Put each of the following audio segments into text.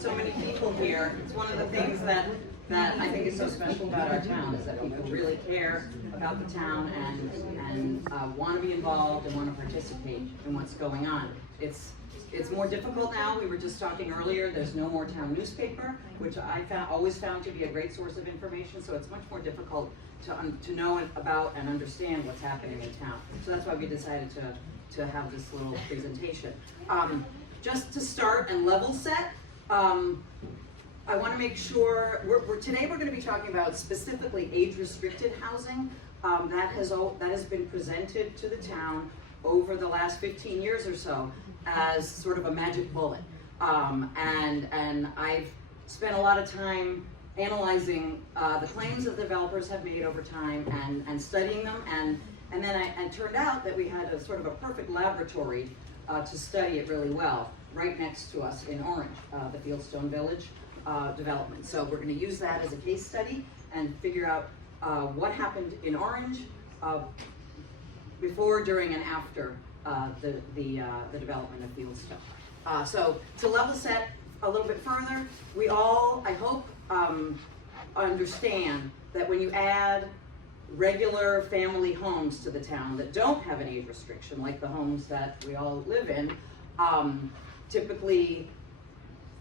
so many people here. It's one of the things that I think is so special about our town, is that people really care about the town and want to be involved and want to participate in what's going on. It's more difficult now. We were just talking earlier, there's no more town newspaper, which I always found to be a great source of information, so it's much more difficult to know about and understand what's happening in town. So that's why we decided to have this little presentation. Just to start and level set, I want to make sure, today we're going to be talking about specifically age-restricted housing. That has been presented to the town over the last 15 years or so as sort of a magic bullet. And I've spent a lot of time analyzing the claims that developers have made over time and studying them, and then it turned out that we had a sort of a perfect laboratory to study it really well right next to us in Orange, the Fieldstone Village development. So we're going to use that as a case study and figure out what happened in Orange before, during, and after the development of Fieldstone. So to level set a little bit further, we all, I hope, understand that when you add regular family homes to the town that don't have an age restriction, like the homes that we all live in, typically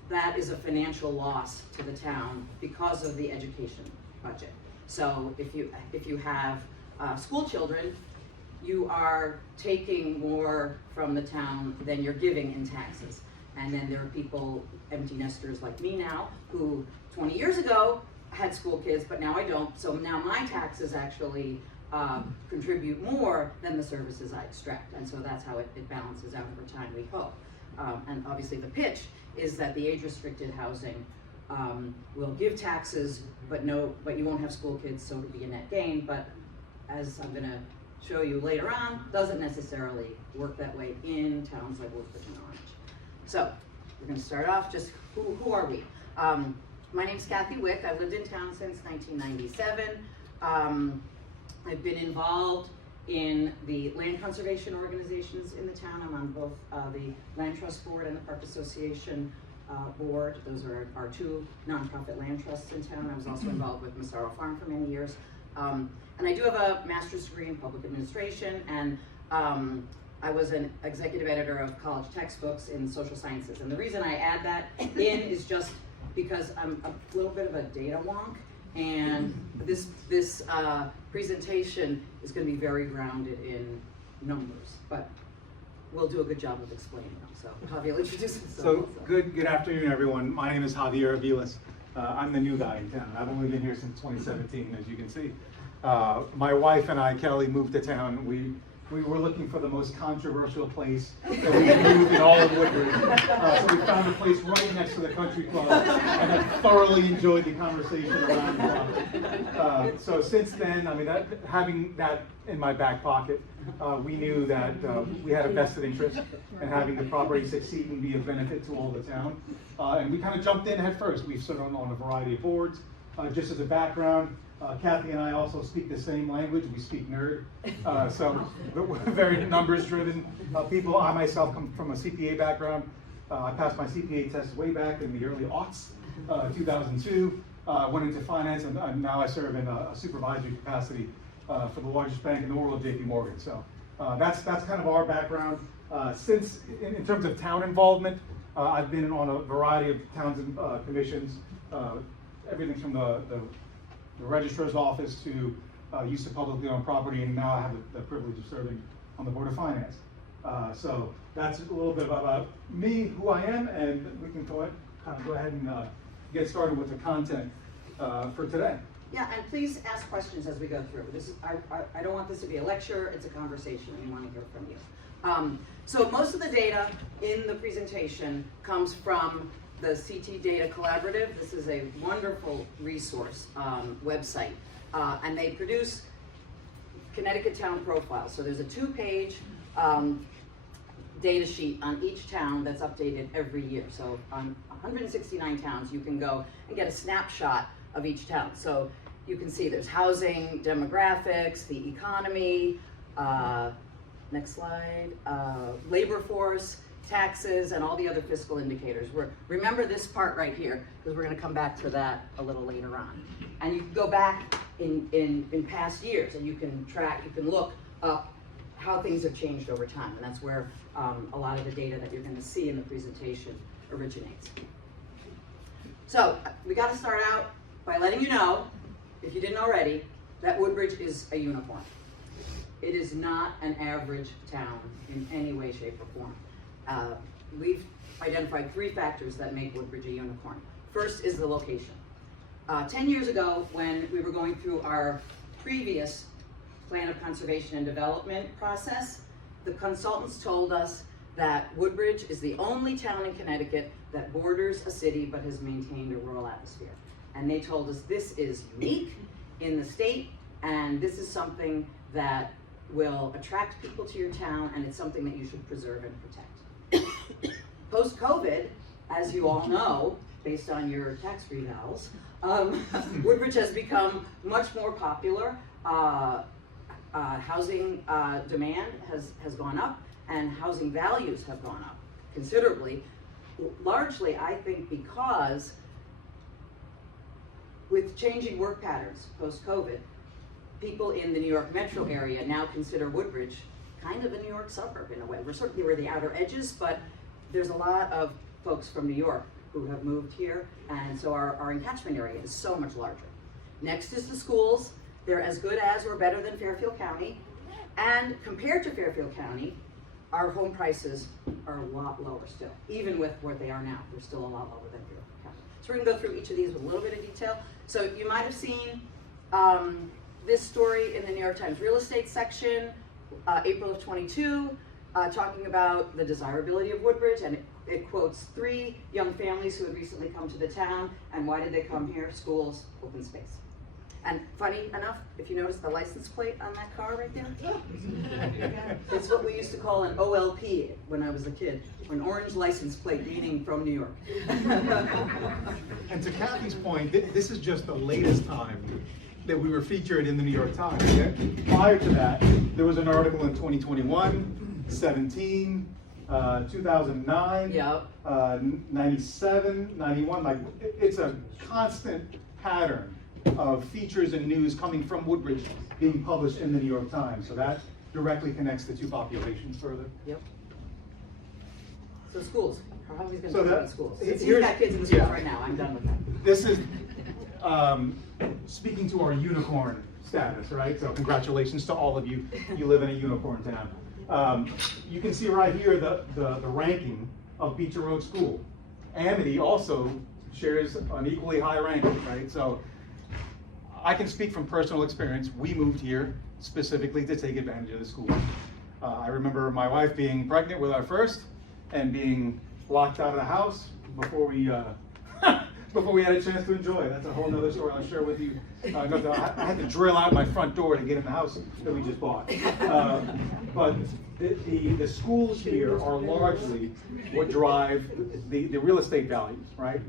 that is a financial loss to the town because of the education budget. So if you have school children, you are taking more from the town than you're giving in taxes. And then there are people, empty nesters like me now, who 20 years ago had school kids, but now I don't. So now my taxes actually contribute more than the services I extract. And so that's how it balances out over time, we hope. And obviously the pitch is that the age-restricted housing will give taxes, but you won't have school kids, so it'll be a net gain. But as I'm gonna show you later on, doesn't necessarily work that way in towns like Woodbridge and Orange. So we're going to start off just who are we? My name's Kathy Wick. I've lived in town since 1997. I've been involved in the land conservation organizations in the town. I'm on both the Land Trust Board and the Park Association Board. Those are our two nonprofit land trusts in town. I was also involved with Massaro Farm for many years. And I do have a master's degree in public administration, and I was an executive editor of college textbooks in social sciences. And the reason I add that in is just because I'm a little bit of a data wonk, and this presentation is going to be very grounded in numbers, but we'll do a good job of explaining them. So Javier will introduce himself. So good afternoon, everyone. My name is Javier Aviles. I'm the new guy in town. I've only been here since 2017, as you can see. My wife and I, Kelly, moved to town. We were looking for the most controversial place that we could move in all of Woodbridge. So we found a place right next to the country club and have thoroughly enjoyed the conversation around the topic. So since then, I mean, having that in my back pocket, we knew that we had a vested interest in having the property succeed and be of benefit to all the town. And we kind of jumped in head first. We've served on a variety of boards. Just as a background, Kathy and I also speak the same language. We speak nerd, so we're very numbers-driven people. I myself come from a CPA background. I passed my CPA test way back in the early aughts, 2002. Went into finance, and now I serve in a supervisory capacity for the largest bank in the world, JP Morgan. So that's kind of our background. Since, in terms of town involvement, I've been on a variety of towns and commissions, everything from the registrar's office to use of publicly owned property, and now I have the privilege of serving on the Board of Finance. So that's a little bit about me, who I am, and we can go ahead and get started with the content for today. Yeah, and please ask questions as we go through. I don't want this to be a lecture, it's a conversation, and we want to hear from you. So most of the data in the presentation comes from the CT Data Collaborative. This is a wonderful resource website, and they produce Connecticut town profiles. So there's a 2-page data sheet on each town that's updated every year. So on 169 towns, you can go and get a snapshot of each town. So you can see there's housing, demographics, the economy, next slide, labor force, taxes, and all the other fiscal indicators. Remember this part right here, because we're going to come back to that a little later on. And you can go back in past years, and you can track, you can look up how things have changed over time, and that's where a lot of the data that you're going to see in the presentation originates. So we got to start out by letting you know, if you didn't already, that Woodbridge is a unicorn. It is not an average town in any way, shape, or form. We've identified 3 factors that make Woodbridge a unicorn. First is the location. 10 years ago, when we were going through our previous plan of conservation and development process, the consultants told us that Woodbridge is the only town in Connecticut that borders a city but has maintained a rural atmosphere. And they told us this is unique in the state, and this is something that will attract people to your town, and it's something that you should preserve and protect. Post-COVID, as you all know, based on your tax revals, Woodbridge has become much more popular. Housing demand has gone up, and housing values have gone up considerably, largely, I think, because with changing work patterns post-COVID, people in the New York metro area now consider Woodbridge kind of a New York suburb in a way. We're the outer edges, but there's a lot of folks from New York who have moved here, and so our catchment area is so much larger. Next is the schools. They're as good as or better than Fairfield County, and compared to Fairfield County, our home prices are a lot lower still. Even with what they are now, they're still a lot lower than Fairfield County. So we're gonna go through each of these with a little bit of detail. So you might have seen this story in the New York Times real estate section, April of 22, talking about the desirability of Woodbridge, and it quotes 3 young families who had recently come to the town, and why did they come here? Schools, open space. And funny enough, if you notice the license plate on that car right there, it's what we used to call an OLP when I was a kid, an orange license plate, meaning from New York. And to Kathy's point, this is just the latest time that we were featured in the New York Times. Yeah? Prior to that, there was an article in 2021, 17, 2009, Yep. 97, 91. Like, it's a constant pattern of features and news coming from Woodbridge being published in the New York Times. So that directly connects the 2 populations further. Yep. So schools, how are we going to So talk that- about schools? here's- Since you've got kids in the schools yeah. right now, I'm done with that. This is speaking to our unicorn status, right? So congratulations to all of you. You live in a unicorn town. You can see right here the ranking of Beecher Road School. Amity also shares an equally high ranking, right? So I can speak from personal experience. We moved here specifically to take advantage of the school. I remember my wife being pregnant with our first and being locked out of the house before we before we had a chance to enjoy. That's a whole nother story I'll share with you. I had to drill out my front door to get in the house that we just bought. But the schools here are largely what drive the real estate values, right?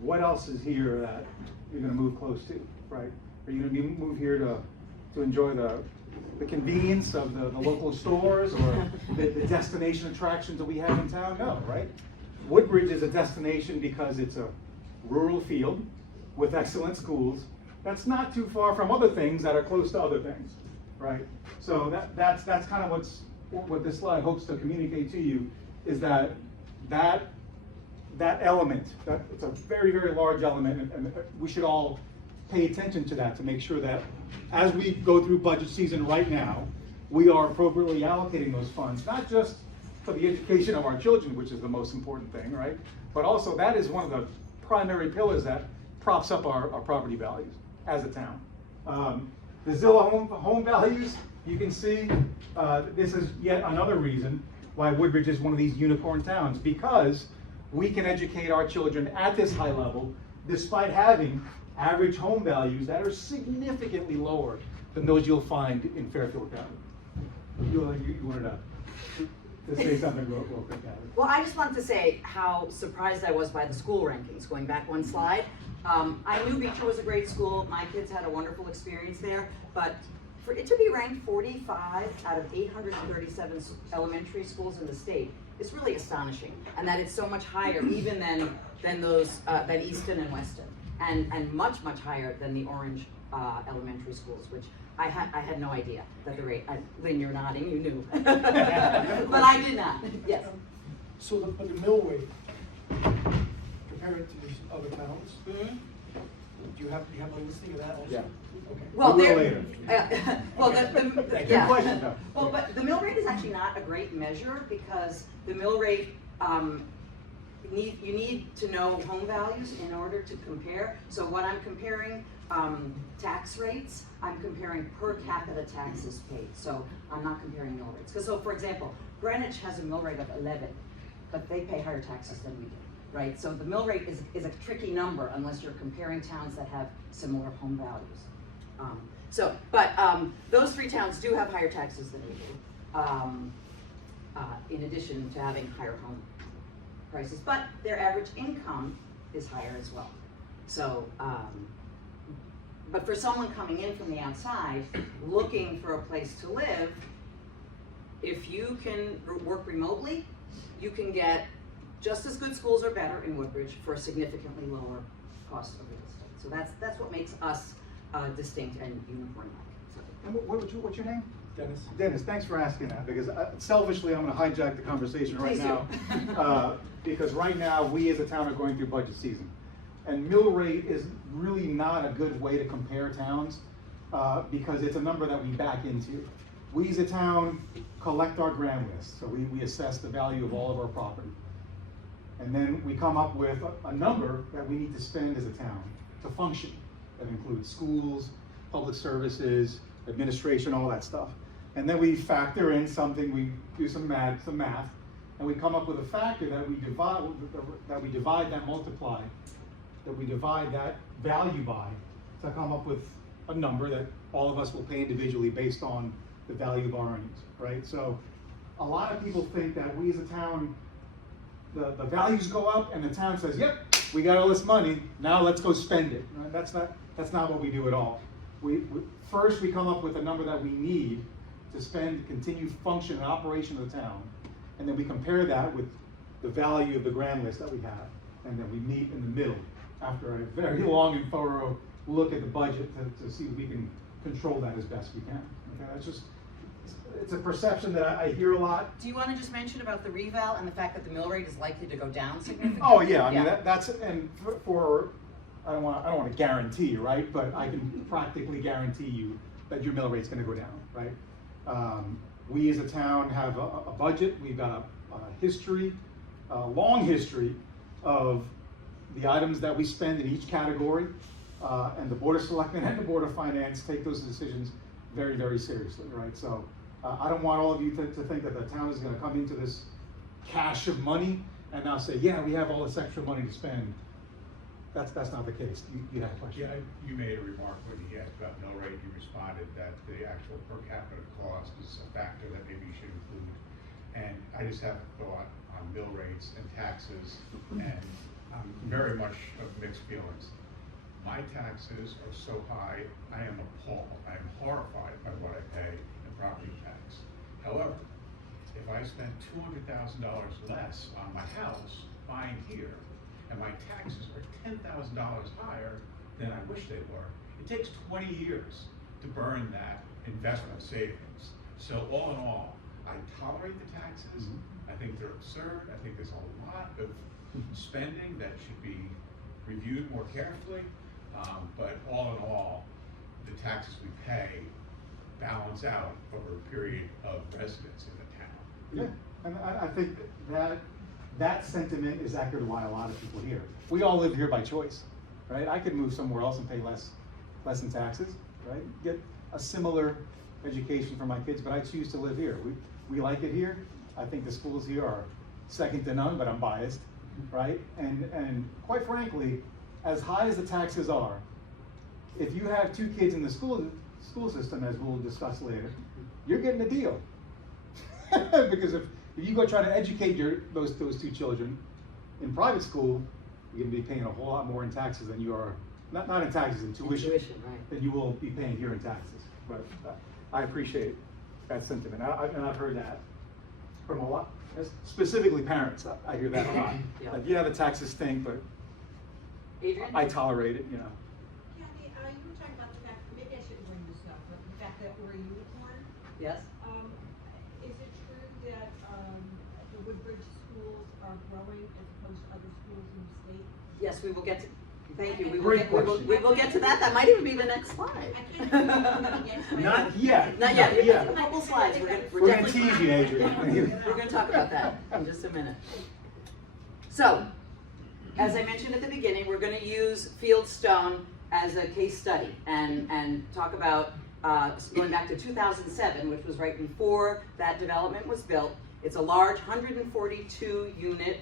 What else is here that you're going to move close to, right? Are you going to move here to enjoy the convenience of the local stores or the destination attractions that we have in town? No, right? Woodbridge is a destination because it's a rural field with excellent schools. That's not too far from other things that are close to other things, right? So that's kind of what this slide hopes to communicate to you, is that element, that it's a very, very large element, and we should all pay attention to that to make sure that as we go through budget season right now, we are appropriately allocating those funds, not just for the education of our children, which is the most important thing, right? But also that is one of the primary pillars that props up our property values as a town. The Zillow home values, you can see, this is yet another reason why Woodbridge is one of these unicorn towns, because we can educate our children at this high level despite having average home values that are significantly lower than those you'll find in Fairfield County. You wanted to say something real quick, Kathy. Well, I just wanted to say how surprised I was by the school rankings, going back one slide. I knew Beecher was a great school. My kids had a wonderful experience there, but for it to be ranked 45 out of 837 elementary schools in the state is really astonishing, and that it's so much higher even than those than Easton and Weston, and much higher than the Orange elementary schools, which I had no idea that the rate. Lynn, you're nodding, you knew, but I did not. Yes. So but the mill rate, compared to these other towns, Mm-hmm. do you have a listing of that also? Yeah. Okay. Well, We will there. later. Well, Good question, though. Well, but the mill rate is actually not a great measure because the mill rate, you need to know home values in order to compare. So what I'm comparing, tax rates, I'm comparing per capita taxes paid. So I'm not comparing mill rates. Because so for example, Greenwich has a mill rate of 11, but they pay higher taxes than we do, right? So the mill rate is a tricky number unless you're comparing towns that have similar home values. Those three towns do have higher taxes than we do, in addition to having higher home prices, but their average income is higher as well. So, but for someone coming in from the outside, looking for a place to live, if you can work remotely, you can get just as good schools or better in Woodbridge for a significantly lower cost of real estate. So that's what makes us distinct and uniform-like. And what's your name? Dennis? Dennis, thanks for asking that, because selfishly, I'm gonna hijack the conversation right Please do. now. Because right now, we as a town are going through budget season. And mill rate is really not a good way to compare towns, because it's a number that we back into. We as a town collect our grand list, so we assess the value of all of our property. And then we come up with a number that we need to spend as a town to function. That includes schools, public services, administration, all that stuff. And then we factor in something, we do some math, and we come up with a factor that we divide that value by, to come up with a number that all of us will pay individually based on the value of our earnings, right? So a lot of people think that we as a town, the values go up and the town says, yep, we got all this money, now let's go spend it. Right? That's not what we do at all. First we come up with a number that we need to spend to continue function and operation of the town, and then we compare that with the value of the grand list that we have, and then we meet in the middle after a very long and thorough look at the budget to see if we can control that as best we can. Okay, it's a perception that I hear a lot. Do you want to just mention about the reval and the fact that the mill rate is likely to go down significantly? Oh yeah, I mean that's and for I don't want to guarantee, right? But I can practically guarantee you that your mill rate's going to go down, right? We as a town have a budget. We've got a history, a long history of the items that we spend in each category, and the Board of Selectmen and the Board of Finance take those decisions very, very seriously, right? So I don't want all of you to think that the town is going to come into this cache of money and now say, yeah, we have all this extra money to spend. That's not the case. You had a question. Yeah, you made a remark when he asked about mill rate. You responded that the actual per capita cost is a factor that maybe you should include. And I just have a thought on mill rates and taxes, and I'm very much of mixed feelings. My taxes are so high, I am appalled. I am horrified by what I pay in property tax. However, if I spend $200,000 less on my house buying here, and my taxes are $10,000 higher than I wish they were, it takes 20 years to burn that investment savings. So all in all, I tolerate the taxes. I think they're absurd. I think there's a lot of spending that should be reviewed more carefully. But all in all, the taxes we pay balance out over a period of residence in the town. Yeah, and I think that sentiment is accurate to why a lot of people here. We all live here by choice, right? I could move somewhere else and pay less in taxes, right? Get a similar education for my kids, but I choose to live here. We like it here. I think the schools here are second to none, but I'm biased, right? And quite frankly, as high as the taxes are, if you have 2 kids in the school system, as we'll discuss later, you're getting a deal. Because if you go try to educate those 2 children in private school, you're gonna be paying a whole lot more in taxes than you are, not in taxes, in tuition, Tuition, right. than you will be paying here in taxes. But I appreciate that sentiment, and I've heard that from a lot, specifically parents. I hear that a lot. Yeah. Like, yeah, the taxes stink, but Adrian? I tolerate it, you know. Kathy, you were talking about the fact, maybe I shouldn't bring this up, but the fact that we're a unicorn. Yes? Is it true that, the Woodbridge schools are growing as opposed to other schools in the state? Yes, we will get to, thank you, Great question. we will get to that, that might even be the next slide. I can't remember yet. Not yet. Not yet, we have a yet. couple slides, we're We're gonna definitely. tease you, Adrian. We're gonna talk about that in just a minute. So, as I mentioned at the beginning, we're gonna use Fieldstone as a case study and talk about, going back to 2007, which was right before that development was built. It's a large 142 unit,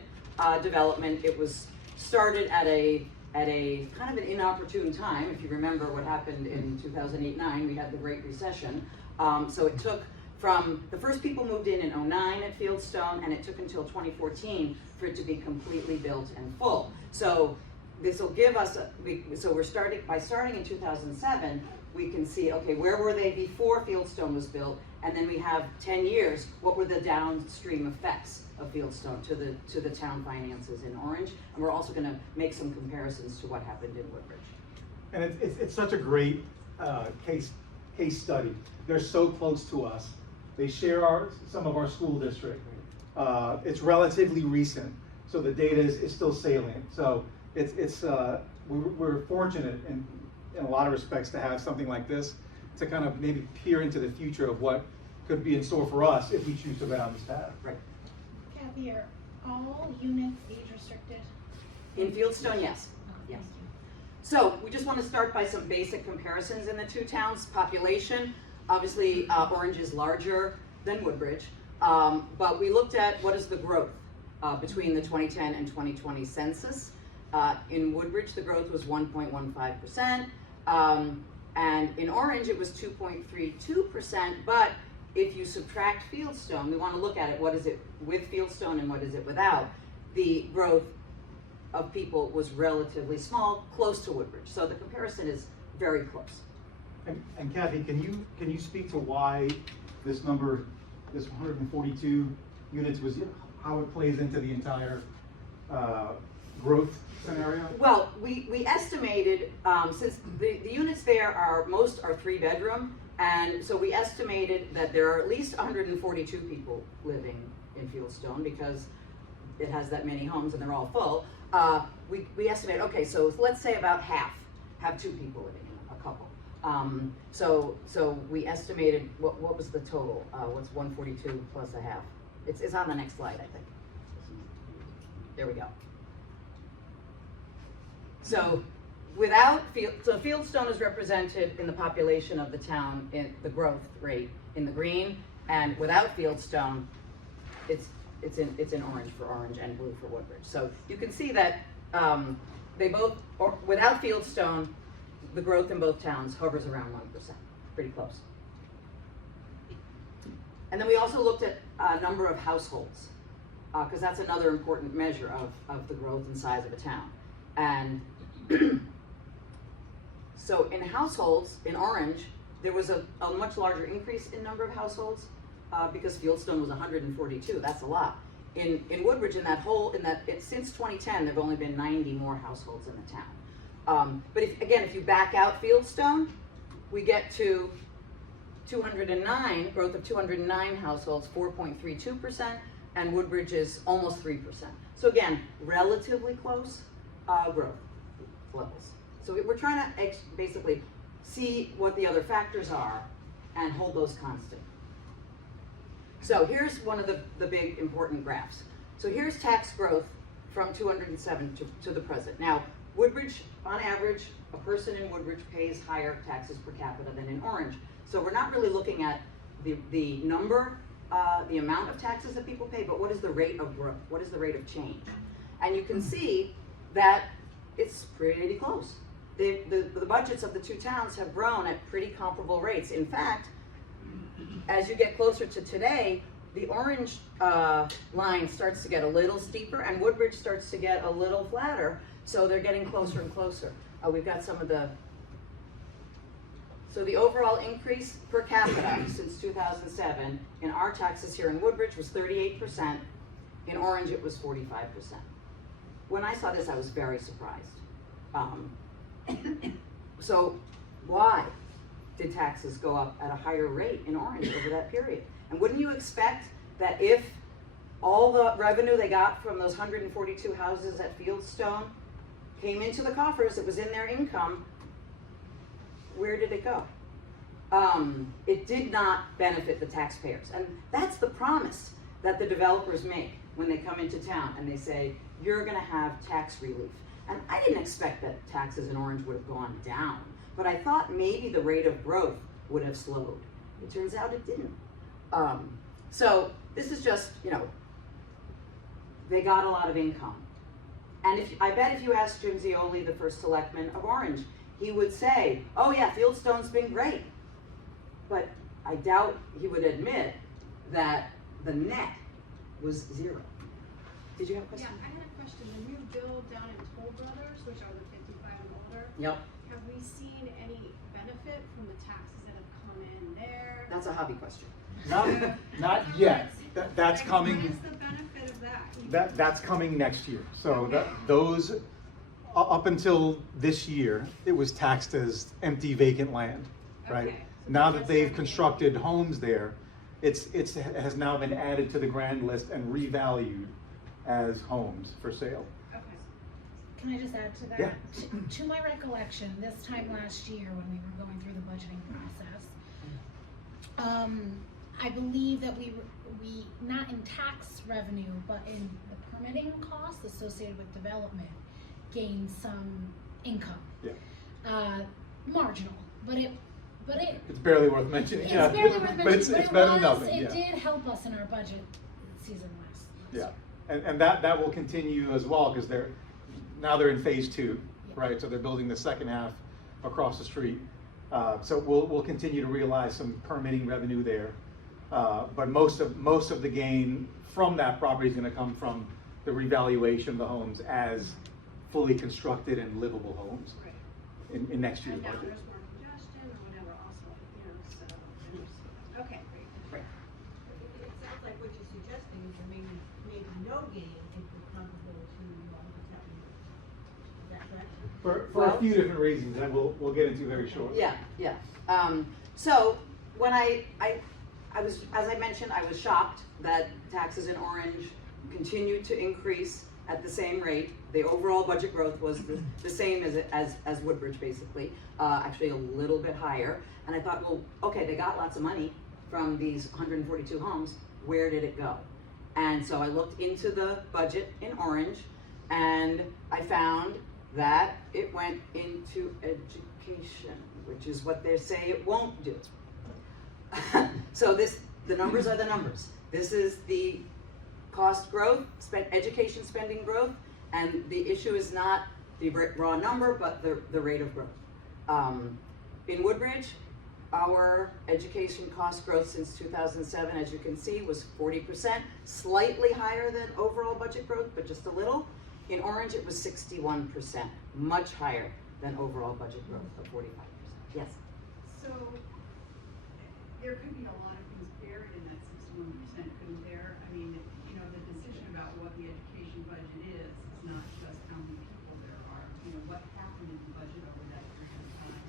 development. It was started at a kind of an inopportune time. If you remember what happened in 2008-9, we had the Great Recession. So it took from, the first people moved in 09 at Fieldstone, and it took until 2014 for it to be completely built and full. So this will give us, so we're starting in 2007, we can see, okay, where were they before Fieldstone was built? And then we have 10 years, what were the downstream effects of Fieldstone to the town finances in Orange? And we're also gonna make some comparisons to what happened in Woodbridge. And it's such a great case study. They're so close to us. They share some of our school district. It's relatively recent, so the data is still salient. So we're fortunate in a lot of respects to have something like this to kind of maybe peer into the future of what could be in store for us if we choose to go down this path. Right. Kathy, are all units age restricted? In Fieldstone, yes. Yes. So we just want to start by some basic comparisons in the two towns. Population, obviously Orange is larger than Woodbridge, but we looked at what is the growth between the 2010 and 2020 census. In Woodbridge, the growth was 1.15%, and in Orange it was 2.32%, but if you subtract Fieldstone, we want to look at it, what is it with Fieldstone and what is it without? The growth of people was relatively small, close to Woodbridge. So the comparison is very close. And Kathy, can you speak to why this number, this 142 units, was how it plays into the entire growth scenario? Well, we estimated, since the units there most are 3-bedroom, and so we estimated that there are at least 142 people living in Fieldstone because it has that many homes and they're all full. We estimate, okay, so let's say about half have 2 people living in them, a couple. So we estimated, what was the total? What's 142 plus a half? It's on the next slide, I think. There we go. So Fieldstone is represented in the population of the town in the growth rate in the green, and without Fieldstone, it's in orange for Orange and blue for Woodbridge. So you can see that without Fieldstone, the growth in both towns hovers around 1%, pretty close. And then we also looked at number of households, because that's another important measure of the growth and size of a town. And so in households, in Orange, there was a much larger increase in number of households because Fieldstone was 142, that's a lot. In Woodbridge, since 2010, there've only been 90 more households in the town. But if you back out Fieldstone, we get to 209, growth of 209 households, 4.32%, and Woodbridge is almost 3%. So again, relatively close growth levels. So we're trying to basically see what the other factors are and hold those constant. So here's one of the big important graphs. So here's tax growth from 207 to the present. Now, Woodbridge, on average, a person in Woodbridge pays higher taxes per capita than in Orange. So we're not really looking at the number, the amount of taxes that people pay, but what is the rate of growth? What is the rate of change? And you can see that it's pretty close. The budgets of the two towns have grown at pretty comparable rates. In fact, as you get closer to today, the orange line starts to get a little steeper and Woodbridge starts to get a little flatter, so they're getting closer and closer. We've got some of the So the overall increase per capita since 2007 in our taxes here in Woodbridge was 38%. In Orange, it was 45%. When I saw this, I was very surprised. So why did taxes go up at a higher rate in Orange over that period? And wouldn't you expect that if all the revenue they got from those 142 houses at Fieldstone came into the coffers, it was in their income, where did it go? It did not benefit the taxpayers. And that's the promise that the developers make when they come into town and they say, you're gonna have tax relief. And I didn't expect that taxes in Orange would have gone down, but I thought maybe the rate of growth would have slowed. It turns out it didn't. So this is just, they got a lot of income. And I bet if you asked Jim Zioli, the first selectman of Orange, he would say, oh yeah, Fieldstone's been great. But I doubt he would admit that the net was zero. Did you have a question? Yeah, I had a question. The new bill down in Toll Brothers, which are the 55 and older. Yep, Have we seen any benefit from the taxes that have come in there? that's a hobby question. Not yet. That's Like, coming. What is the benefit of that? That's coming next year. So those, up until this year, it was taxed as empty vacant land, right? Okay. Now that they've constructed homes there, it has now been added to the grand list and revalued as homes for sale. Okay. Can I just add to that? Yeah. To my recollection, this time last year when we were going through the budgeting process, I believe that we, not in tax revenue, but in the permitting costs associated with development, gained some income. Yeah. Marginal, but it, It's barely worth mentioning. it's Yeah. barely worth mentioning, But it's better than nothing. it Yeah. did help us in our budget season last Yeah, year. and that will continue as well, because now they're in phase 2, right? So they're building the second half across the street. So we'll continue to realize some permitting revenue there. But most of the gain from that property is gonna come from the revaluation of the homes as fully constructed and livable homes Right. in next year's And now budget. there's more congestion or whatever also, so, okay, great. Right. It sounds like what you're suggesting is there may be no gain if it's comparable to what's happening. Is that correct? For a few different reasons that we'll get into very shortly. Yeah. So when I was, as I mentioned, I was shocked that taxes in Orange continued to increase at the same rate. The overall budget growth was the same as Woodbridge, basically, actually a little bit higher. And I thought, well, okay, they got lots of money from these 142 homes. Where did it go? And so I looked into the budget in Orange, and I found that it went into education, which is what they say it won't do. So the numbers are the numbers. This is the cost growth, education spending growth, and the issue is not the raw number, but the rate of growth. In Woodbridge, our education cost growth since 2007, as you can see, was 40%, slightly higher than overall budget growth, but just a little. In Orange, it was 61%, much higher than overall budget growth of 45%. Yes? So, there could be a lot of things buried in that 61%, couldn't there? I mean, the decision about what the education budget is not just how many people there are. What happened in the budget over that period of time?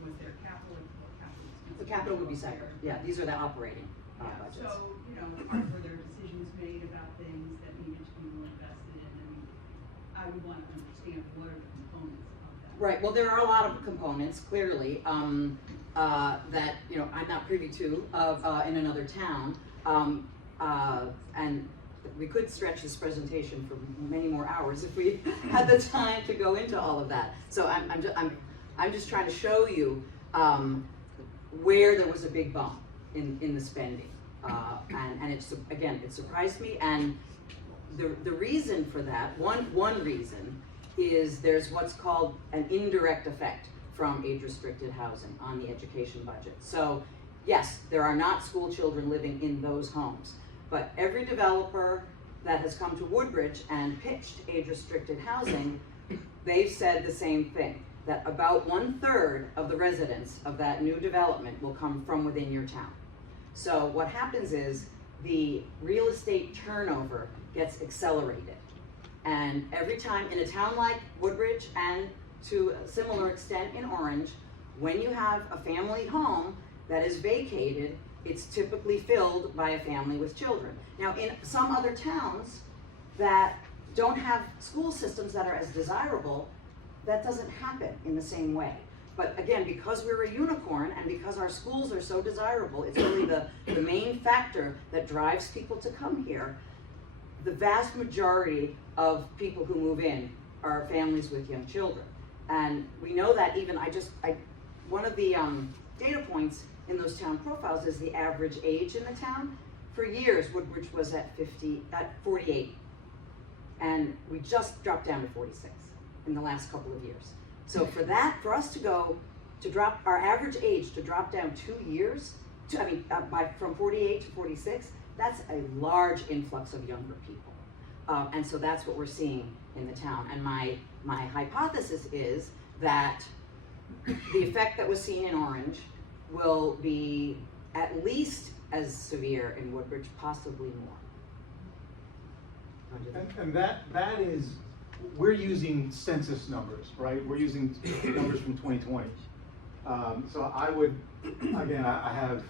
Was there capital expenses? The capital would be separate. Yeah, these are the operating Yeah, budgets. so, were there decisions made about things that needed to be more invested in? I mean, I would want to understand what are the components of that. Right, well, there are a lot of components, clearly, that, I'm not privy to in another town. And we could stretch this presentation for many more hours if we had the time to go into all of that. So I'm just trying to show you where there was a big bump in the spending. And it surprised me. And the reason for that, one reason, is there's what's called an indirect effect from age-restricted housing on the education budget. So yes, there are not school children living in those homes, but every developer that has come to Woodbridge and pitched age-restricted housing, they've said the same thing. that about 1/3 of the residents of that new development will come from within your town. So what happens is the real estate turnover gets accelerated. And every time in a town like Woodbridge, and to a similar extent in Orange, when you have a family home that is vacated, it's typically filled by a family with children. Now, in some other towns that don't have school systems that are as desirable, that doesn't happen in the same way. But again, because we're a unicorn and because our schools are so desirable, it's really the main factor that drives people to come here. The vast majority of people who move in are families with young children. And we know that even, one of the data points in those town profiles is the average age in the town. For years, Woodbridge was at 48. And we just dropped down to 46 in the last couple of years. So for us to drop our average age to drop down 2 years, from 48 to 46, that's a large influx of younger people. And so that's what we're seeing in the town. And my hypothesis is that the effect that was seen in Orange will be at least as severe in Woodbridge, possibly more. And that is, we're using census numbers, right? We're using numbers from 2020. So I would, again, I have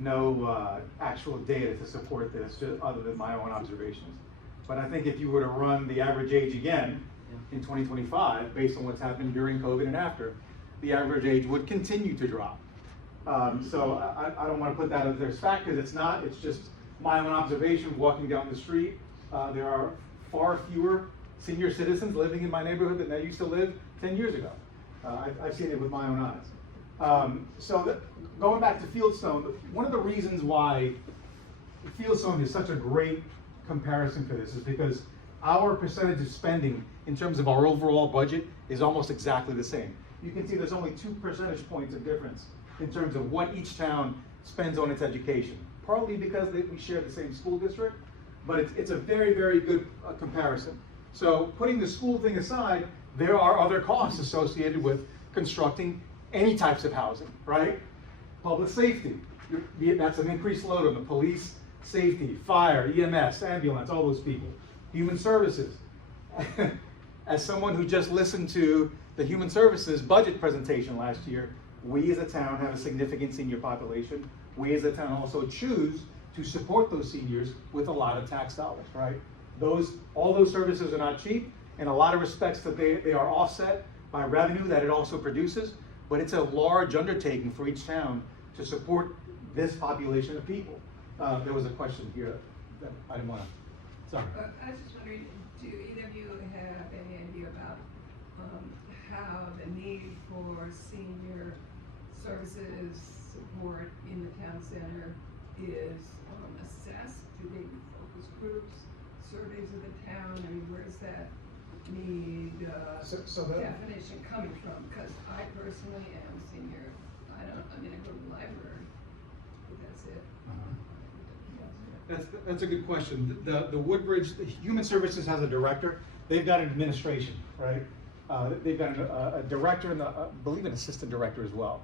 no actual data to support this, just other than my own observations. But I think if you were to run the average age again in 2025, based on what's happened during COVID and after, the average age would continue to drop. So I don't want to put that as their fact, because it's not. It's just my own observation walking down the street. There are far fewer senior citizens living in my neighborhood than there used to live 10 years ago. I've seen it with my own eyes. Going back to Fieldstone, one of the reasons why Fieldstone is such a great comparison for this is because our percentage of spending in terms of our overall budget is almost exactly the same. You can see there's only 2 percentage points of difference in terms of what each town spends on its education. Partly because we share the same school district, but it's a very, very good comparison. So putting the school thing aside, there are other costs associated with constructing any types of housing, right? Public safety, that's an increased load on the police, safety, fire, EMS, ambulance, all those people. Human services. As someone who just listened to the Human Services budget presentation last year, we as a town have a significant senior population. We as a town also choose to support those seniors with a lot of tax dollars, right? All those services are not cheap. In a lot of respects that they are offset by revenue that it also produces, but it's a large undertaking for each town to support this population of people. There was a question here that I didn't want to, sorry. I was just wondering, do either of you have any idea about how the need for senior services support in the town center is assessed? Do they do focus groups, surveys of the town? I mean, where's that need definition coming from? Because I personally am a senior. I go to the library, but that's it. That's a good question. The Woodbridge, the Human Services has a director. They've got an administration, right? They've got a director and I believe an assistant director as well,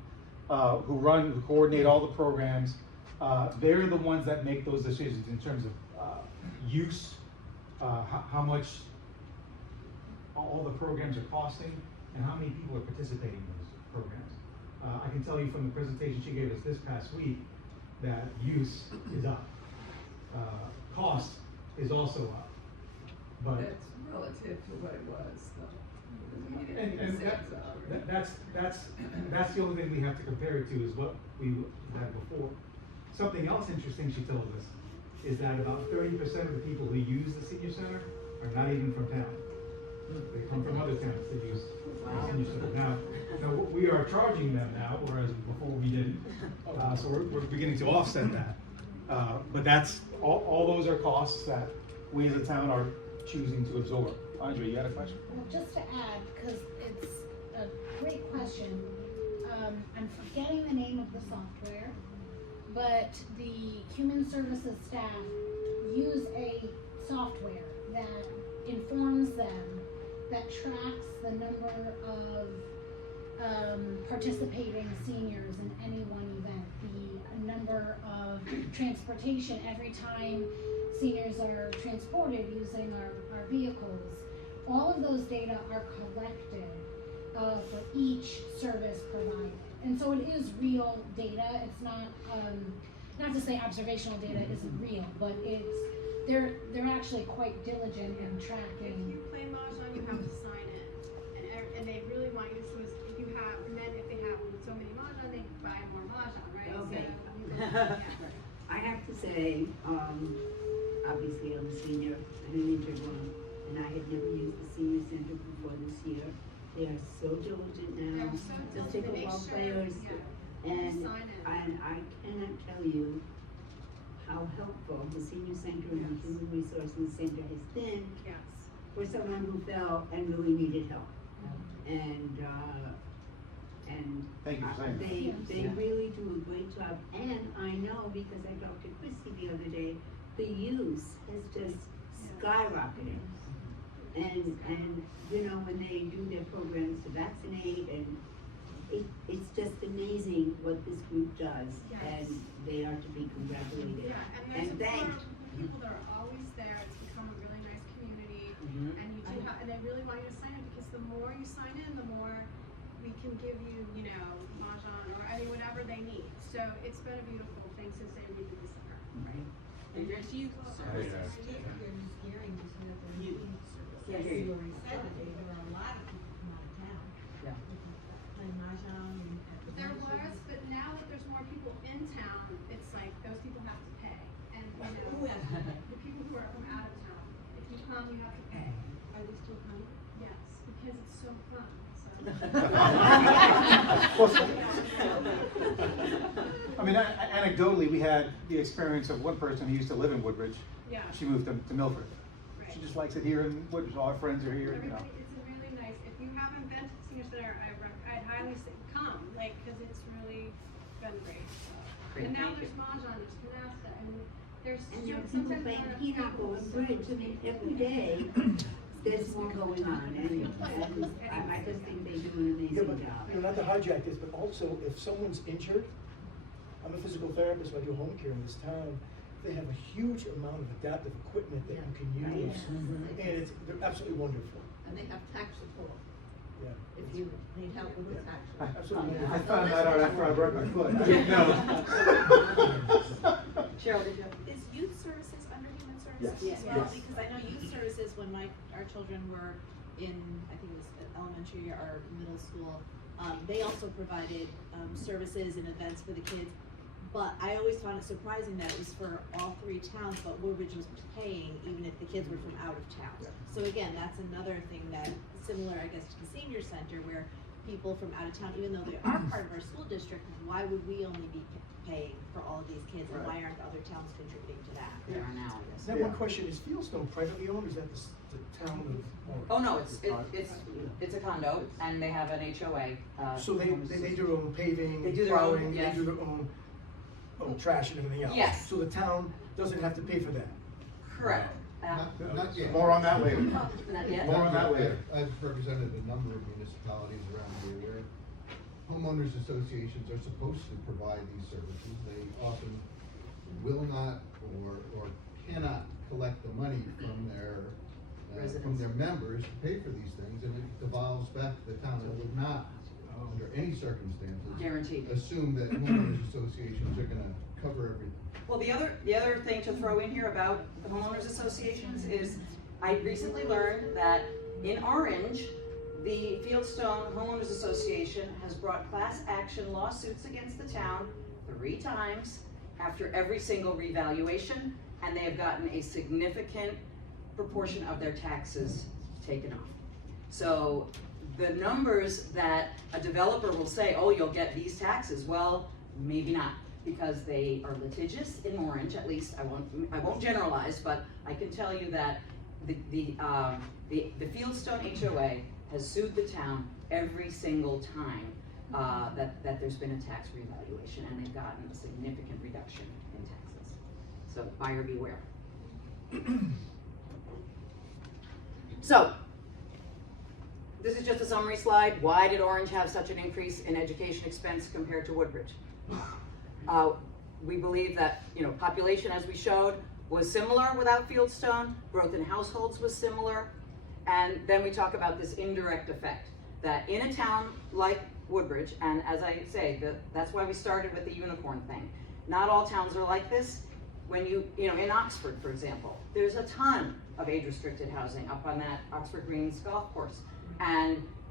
who coordinate all the programs. They're the ones that make those decisions in terms of use, how much all the programs are costing, and how many people are participating in those programs. I can tell you from the presentation she gave us this past week that use is up. Cost is also up. But that's relative to what it was, though. And that's the only thing we have to compare it to is what we had before. Something else interesting she told us is that about 30% of the people who use the senior center are not even from town. They come from other towns that use the senior center. Now we are charging them now, whereas before we didn't. So we're beginning to offset that. But that's all those are costs that we as a town are choosing to absorb. Andre, you had a question? Well, just to add, because it's a great question, I'm forgetting the name of the software, but the human services staff use a software that informs them, that tracks the number of participating seniors in any one event, the number of transportation every time seniors are transported using our vehicles. All of those data are collected for each service provided. And so it is real data. It's not, not to say observational data isn't real, but they're actually quite diligent in If tracking. you play Mahjong, you have to sign in, and they really want you to, if you have, and then if they have so many Mahjong, they buy more Mahjong, right? Okay. So you go, yeah. I have to say, obviously I'm a senior and an intern, and I had never used the senior center before this year. They are so diligent now. They're so The diligent, they make pickleball sure, players, yeah, and you sign in. I cannot tell you how helpful the senior center and the Yes. human resources center has been Yes. for someone who fell and really needed help. And Thank you for saying that. they Yeah. really do a great job, and I know because I talked to Christy the other day, the use has just skyrocketed. And you know, when they do their programs to vaccinate, and it's just amazing what this group does, Yes. and they are to be congratulated. Yeah, and And there's a core thanked. of people that are always there, it's become a really nice community, Mhm. and you do have, and they really want you to sign in, because the more you sign in, the more we can give you, you know, Mahjong, or I mean, whatever they need, so it's been a beautiful thing since they redid the center. Right. And there's youth services yeah. too, they're just gearing to say that there's Youth. youth services. Yeah, I hear you. You already said that there are a lot of people from out of town. Yeah. Playing mahjong and at the There convention. was, but now that there's more people in town, it's like, those people have to pay, and, you Who know, has to pay? the people who are from out of town, if you come, you have to pay, Are they still coming? yes, because it's so fun, so. I mean, anecdotally, we had the experience of one person who used to live in Woodbridge. Yeah. She moved to Milford. Right. She just likes it here in Woodbridge. All our friends are here, you know. Everybody, it's really nice. If you haven't been to the senior center, I'd highly say come, like, cause it's really been great. Great, And now thank you. there's Mahjong, there's Canasta, and there's, And you there know, are people sometimes playing there are pinochle and bridge, I mean, every day, there's more going on, and I just think they do an Yeah, but, amazing job. you know, not to hijack this, but also if someone's injured, I'm a physical therapist, so I do home care in this town. They have a huge amount of adaptive equipment that you can Right. use, and they're absolutely wonderful. And they have tax support Yeah. if you need help with the tax. Absolutely. I found that out after I broke my foot. I didn't know. Cheryl, did you? Is youth services under human services Yes. as well? Yes. Because I know youth services, when our children were in, I think it was elementary or middle school, they also provided, services and events for the kids. But I always found it surprising that it was for all three towns, but Woodbridge was paying even if the kids were from out of town. Yeah. So again, that's another thing that, similar, I guess, to the senior center, where people from out of town, even though they are part of our school district, why would we only be paying for all of these kids, and why aren't other towns contributing to that? They are now, yes. Now, one question, is Fieldstone privately owned, or is that the town of? Oh, no, it's a condo, and they have an HOA. So they do their own paving, They do their own, plowing, they yes. do their own trash and everything else? Yes. So the town doesn't have to pay for that? Correct. Not yet. More on that later. Not yet? More on that later. I've represented a number of municipalities around here where homeowners associations are supposed to provide these services. They often will not or cannot collect the money from their members to pay for these things, and it devolves back to the town. It would not, under any circumstances, Guaranteed. assume that homeowners associations are gonna cover everything. Well, the other thing to throw in here about the homeowners associations is, I recently learned that in Orange, the Fieldstone Homeowners Association has brought class action lawsuits against the town 3 times after every single revaluation, and they have gotten a significant proportion of their taxes taken off. So the numbers that a developer will say, oh, you'll get these taxes, well, maybe not, because they are litigious in Orange, at least. I won't generalize, but I can tell you that the Fieldstone HOA has sued the town every single time that there's been a tax revaluation, and they've gotten a significant reduction in taxes. So buyer beware. So this is just a summary slide. Why did Orange have such an increase in education expense compared to Woodbridge? We believe that, population, as we showed, was similar without Fieldstone. Growth in households was similar. And then we talk about this indirect effect, that in a town like Woodbridge, and as I say, that's why we started with the unicorn thing. Not all towns are like this. When in Oxford, for example, there's a ton of age-restricted housing up on that Oxford Greens golf course.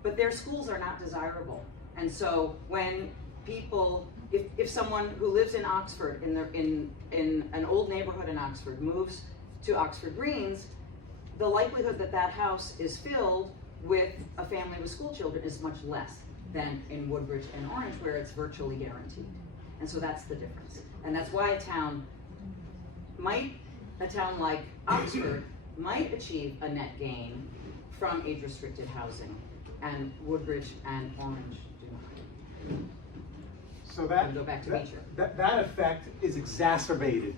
But their schools are not desirable. And so when people, if someone who lives in Oxford, in an old neighborhood in Oxford, moves to Oxford Greens, the likelihood that that house is filled with a family with school children is much less than in Woodbridge and Orange, where it's virtually guaranteed. And so that's the difference. And that's why a town like Oxford might achieve a net gain from age-restricted housing, and Woodbridge and Orange do not. So that, And go back to Beecher. that effect is exacerbated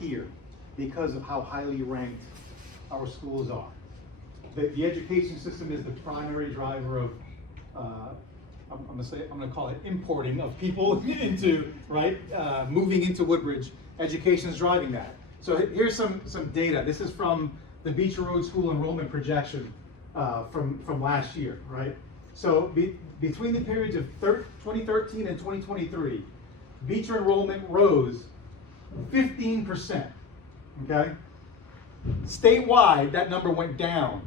here because of how highly ranked our schools are. The education system is the primary driver of, I'm gonna call it importing of people into, right, moving into Woodbridge. Education is driving that. So here's some data. This is from the Beecher Road School enrollment projection from last year, right? So between the periods of 2013 and 2023, Beecher enrollment rose 15%, okay? Statewide, that number went down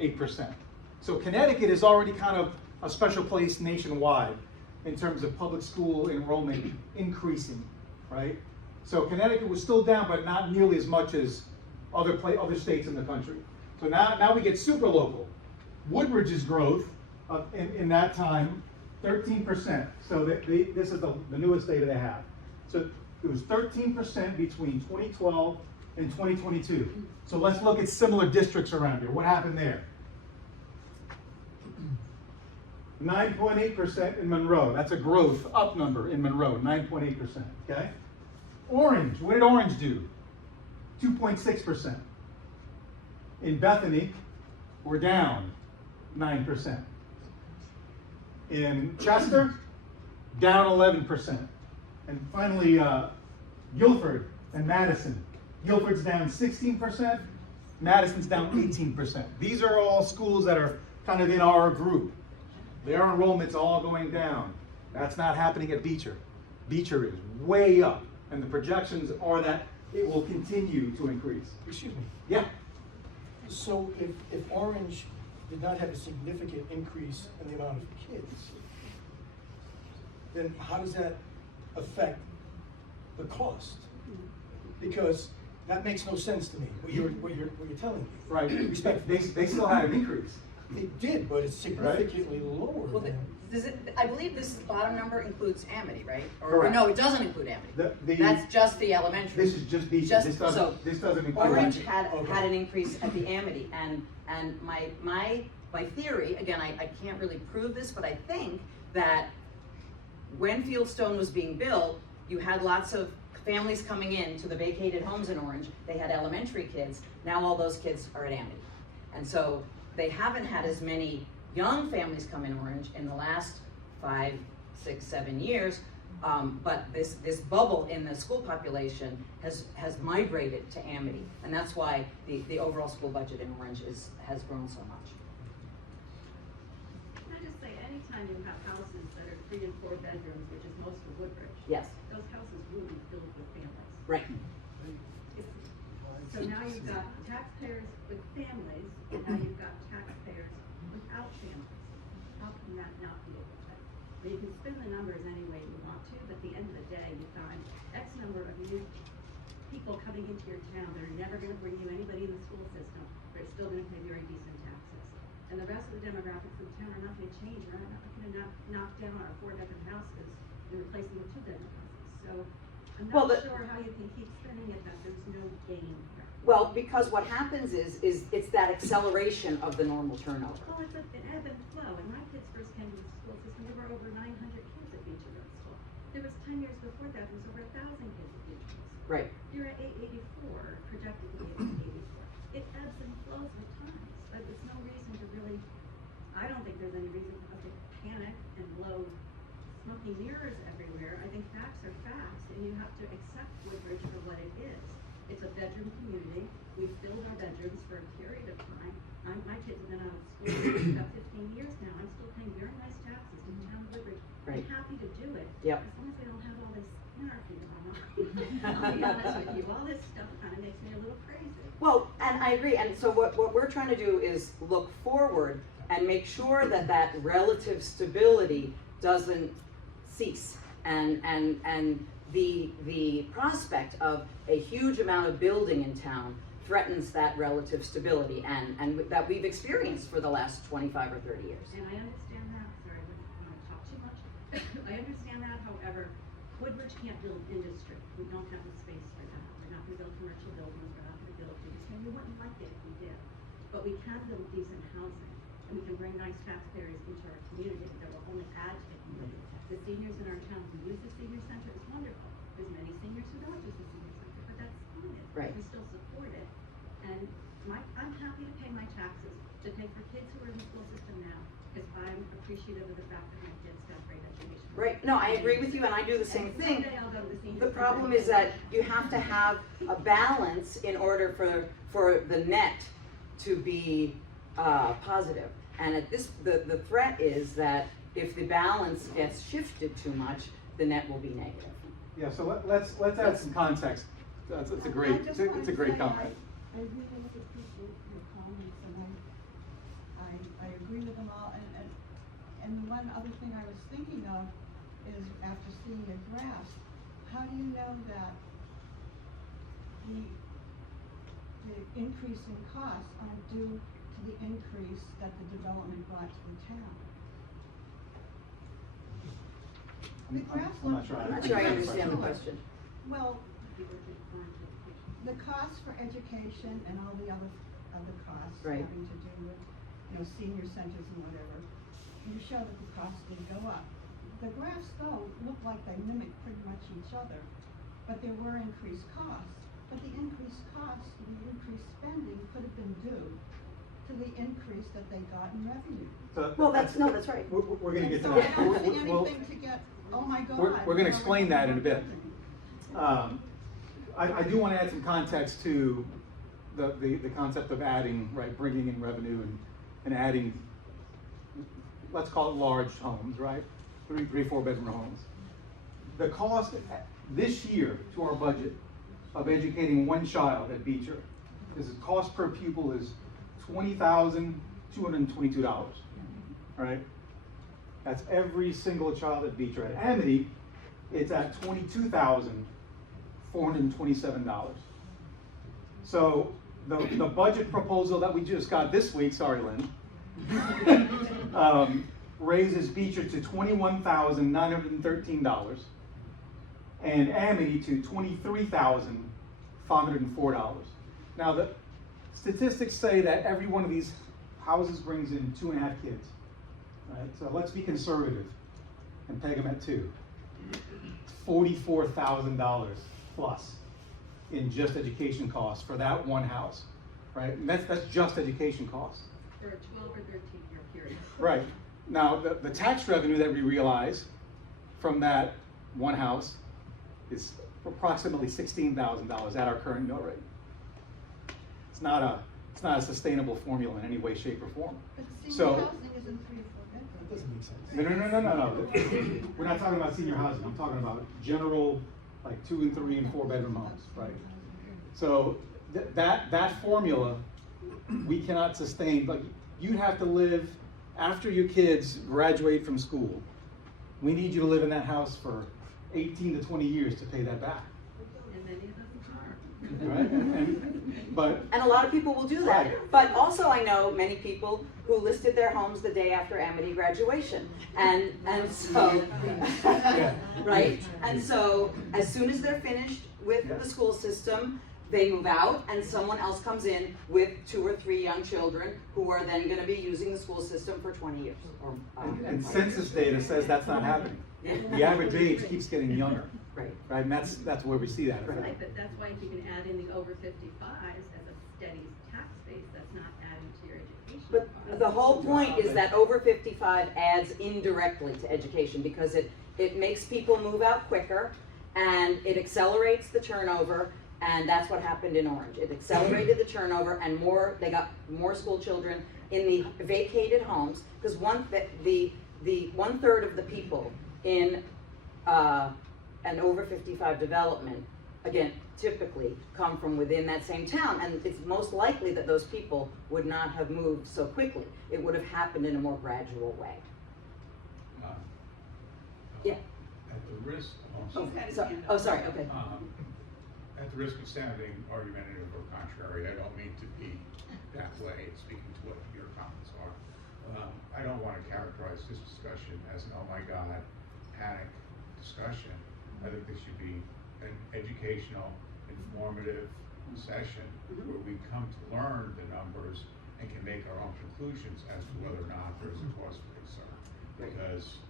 8%. So Connecticut is already kind of a special place nationwide in terms of public school enrollment increasing, right? So Connecticut was still down, but not nearly as much as other states in the country. So now we get super local. Woodbridge's growth in that time, 13%. So this is the newest data they have. So it was 13% between 2012 and 2022. So let's look at similar districts around here. What happened there? 9.8% in Monroe. That's a growth up number in Monroe, 9.8%, okay? Orange, what did Orange do? 2.6%. In Bethany, we're down 9%. In Chester, down 11%. And finally, Guilford and Madison. Guilford's down 16%, Madison's down 18%. These are all schools that are kind of in our group. Their enrollment's all going down. That's not happening at Beecher. Beecher is way up, and the projections are that it will continue to increase. Excuse me. Yeah. So if Orange did not have a significant increase in the amount of kids, then how does that affect the cost? Because that makes no sense to me, what you're telling me. Right. Respectfully. They still had an increase. It did, but it's significantly lower Well, than. I believe this bottom number includes Amity, right? Or Correct. no, it doesn't include Amity. That's just the elementary. This is just Beecher. Just- This doesn't include Orange Amity. had an increase at the Amity, and my theory, again, I can't really prove this, but I think that when Fieldstone was being built, you had lots of families coming in to the vacated homes in Orange. They had elementary kids. Now all those kids are at Amity, and so they haven't had as many young families come in Orange in the last 5, 6, 7 years. But this bubble in the school population has migrated to Amity, and that's why the overall school budget in Orange has grown so much. Can I just say, anytime you have houses that are 3 and 4 bedrooms, which is most of Woodbridge, Yes, those houses will be filled with families. right. So now you've got taxpayers with families, and now you've got taxpayers without families. How can that not be able to? But you can spin the numbers any way you want to, but at the end of the day, you've got X number of new people coming into your town that are never gonna bring you anybody in the school system, but are still gonna pay very decent taxes. And the rest of the demographics of the town are not gonna change, we're not gonna knock down our 4-bedroom houses and replace them with 2-bedroom houses. So I'm Well, not sure how you can keep spinning it that there's no gain here. Well, because what happens is it's that acceleration of the normal turnover. Well, it's an ebb and flow. When my kids first came to the school system, there were over 900 kids at Beecher Road School. There was 10 years before that, there was over 1,000 kids at Beecher Road School. Right. You're at 884, projected to be at 884. It ebbs and flows with times, but it's no reason to really, I don't think think there's any reason for us to panic and blow smoky mirrors everywhere. I think facts are facts, and you have to accept Woodbridge for what it is. It's a bedroom community. We've filled our bedrooms for a period of time. My kids have been out of school for about 15 years now. I'm still paying very nice taxes to the town of Woodbridge. Right. I'm happy to do it. Yep. As long as they don't have all this anarchy going on. I'll be honest with you, all this stuff kind of makes me a little crazy. Well, and I agree, and so what we're trying to do is look forward and make sure that that relative stability doesn't cease. And the prospect of a huge amount of building in town threatens that relative stability and that we've experienced for the last 25 or 30 years. And I understand that, sorry, I don't want to talk too much. I understand that, however, Woodbridge can't build industry. We don't have the space for that. We're not gonna build commercial buildings, we're not gonna build industry, we wouldn't like it if we did. But we can build decent housing, and we can bring nice taxpayers into our community that will only add to the community. The seniors in our town who use the senior center is wonderful. There's many seniors who don't use the senior center, but that's fine. Right. We still support it. And I'm happy to pay my taxes to pay for kids who are in the school system now, because I'm appreciative of the fact that my kids got great education. Right, no, I agree with you, and I do the same And thing. someday I'll go to the senior The center problem and is that you have to have a balance in order for the net to be positive. And at this, the threat is that if the balance gets shifted too much, the net will be negative. Yeah, so let's add some context. It's a great, it's a great comment. I really look at people, your comments, and I agree with them all, and one other thing I was thinking of is, after seeing your graphs, how do you know that the increase in costs aren't due to the increase that the development brought to the town? The graphs I'm not look. sure I'm not sure I understand the question. Well, the costs for education and all the other costs Right. having to do with, senior centers and whatever, you show that the costs did go up. The graphs though look like they mimic pretty much each other, but there were increased costs. But the increased costs, the increased spending could have been due to the increase that they got in revenue. So Well, that's right. We're gonna get to So that. I don't see We'll- anything to get, oh my God. We're gonna explain that in a bit. I do want to add some context to the concept of adding, right, bringing in revenue and adding, let's call it large homes, right? 3, 4 bedroom homes. The cost this year to our budget of educating one child at Beecher is the cost per pupil is $20,222, right? That's every single child at Beecher. At Amity, it's at $22,427. So the budget proposal that we just got this week, sorry, Lynn, raises Beecher to $21,913 and Amity to $23,504. Now the statistics say that every one of these houses brings in 2.5 kids. Right? So let's be conservative and peg them at 2. $44,000 plus in just education costs for that one house, right? And that's just education costs. For a 12 or 13-year period. Right. Now, the tax revenue that we realize from that one house is approximately $16,000 at our current mill rate. It's not a sustainable formula in any way, shape, or form. But the So- senior housing isn't 3 or 4 bedrooms. That doesn't make sense. No. We're not talking about senior housing. I'm talking about general, like 2 and 3 and 4 bedroom homes, right? So that formula, we cannot sustain. Like, you'd have to live after your kids graduate from school. We need you to live in that house for 18 to 20 years to pay that back. And many of them Right? And a lot of people will do that. Right. But also I know many people who listed their homes the day after Amity graduation. And so, right? And so as soon as they're finished with the school system, they move out and someone else comes in with 2 or 3 young children who are then gonna be using the school system for 20 years. And census data says that's not happening. The average age keeps getting younger. Right. Right, and that's where we see that effect. Right, but that's why if you can add in the over 55s as a steady tax base, that's not adding to your education But the whole point is that over 55 adds indirectly to education because it makes people move out quicker and it accelerates the turnover, and that's what happened in Orange. It accelerated the turnover and they got more school children in the vacated homes because the 1/3 of the people in an over 55 development, again, typically come from within that same town, and it's most likely that those people would not have moved so quickly. It would have happened in a more gradual way. Yeah. At the risk of, Sorry, okay. at the risk of sounding argumentative or contrary, I don't mean to be that way, speaking to what your comments are. I don't want to characterize this discussion as an, oh my God, panic discussion. I think this should be an educational, informative session where we come to learn the numbers and can make our own conclusions as to whether or not there's a cause for concern. Because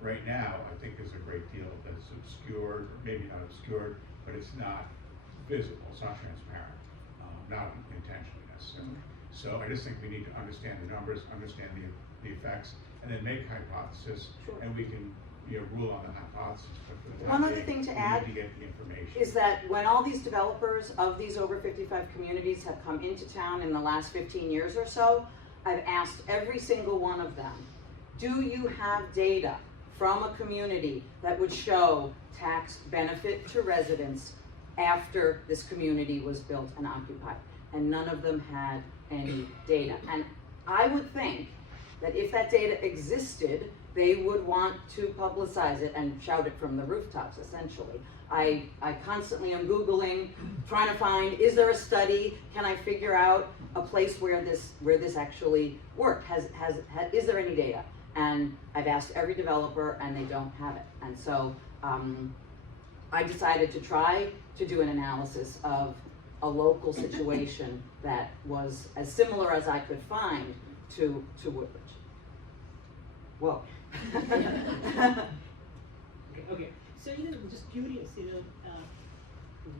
right now, I think there's a great deal that's obscured, or maybe not obscured, but it's not visible, it's not transparent, not intentionally necessarily. So I just think we need to understand the numbers, understand the effects, and then make hypothesis, and we can rule on the hypothesis. But for the One time other being, thing to we add need to get the information. is that when all these developers of these over 55 communities have come into town in the last 15 years or so, I've asked every single one of them, do you have data from a community that would show tax benefit to residents after this community was built and occupied? And none of them had any data. And I would think that if that data existed, they would want to publicize it and shout it from the rooftops, essentially. I constantly am Googling, trying to find, is there a study? Can I figure out a place where this actually worked? Is there any data? And I've asked every developer and they don't have it. And so I decided to try to do an analysis of a local situation that was as similar as I could find to Woodbridge. Whoa. Okay. So just curious,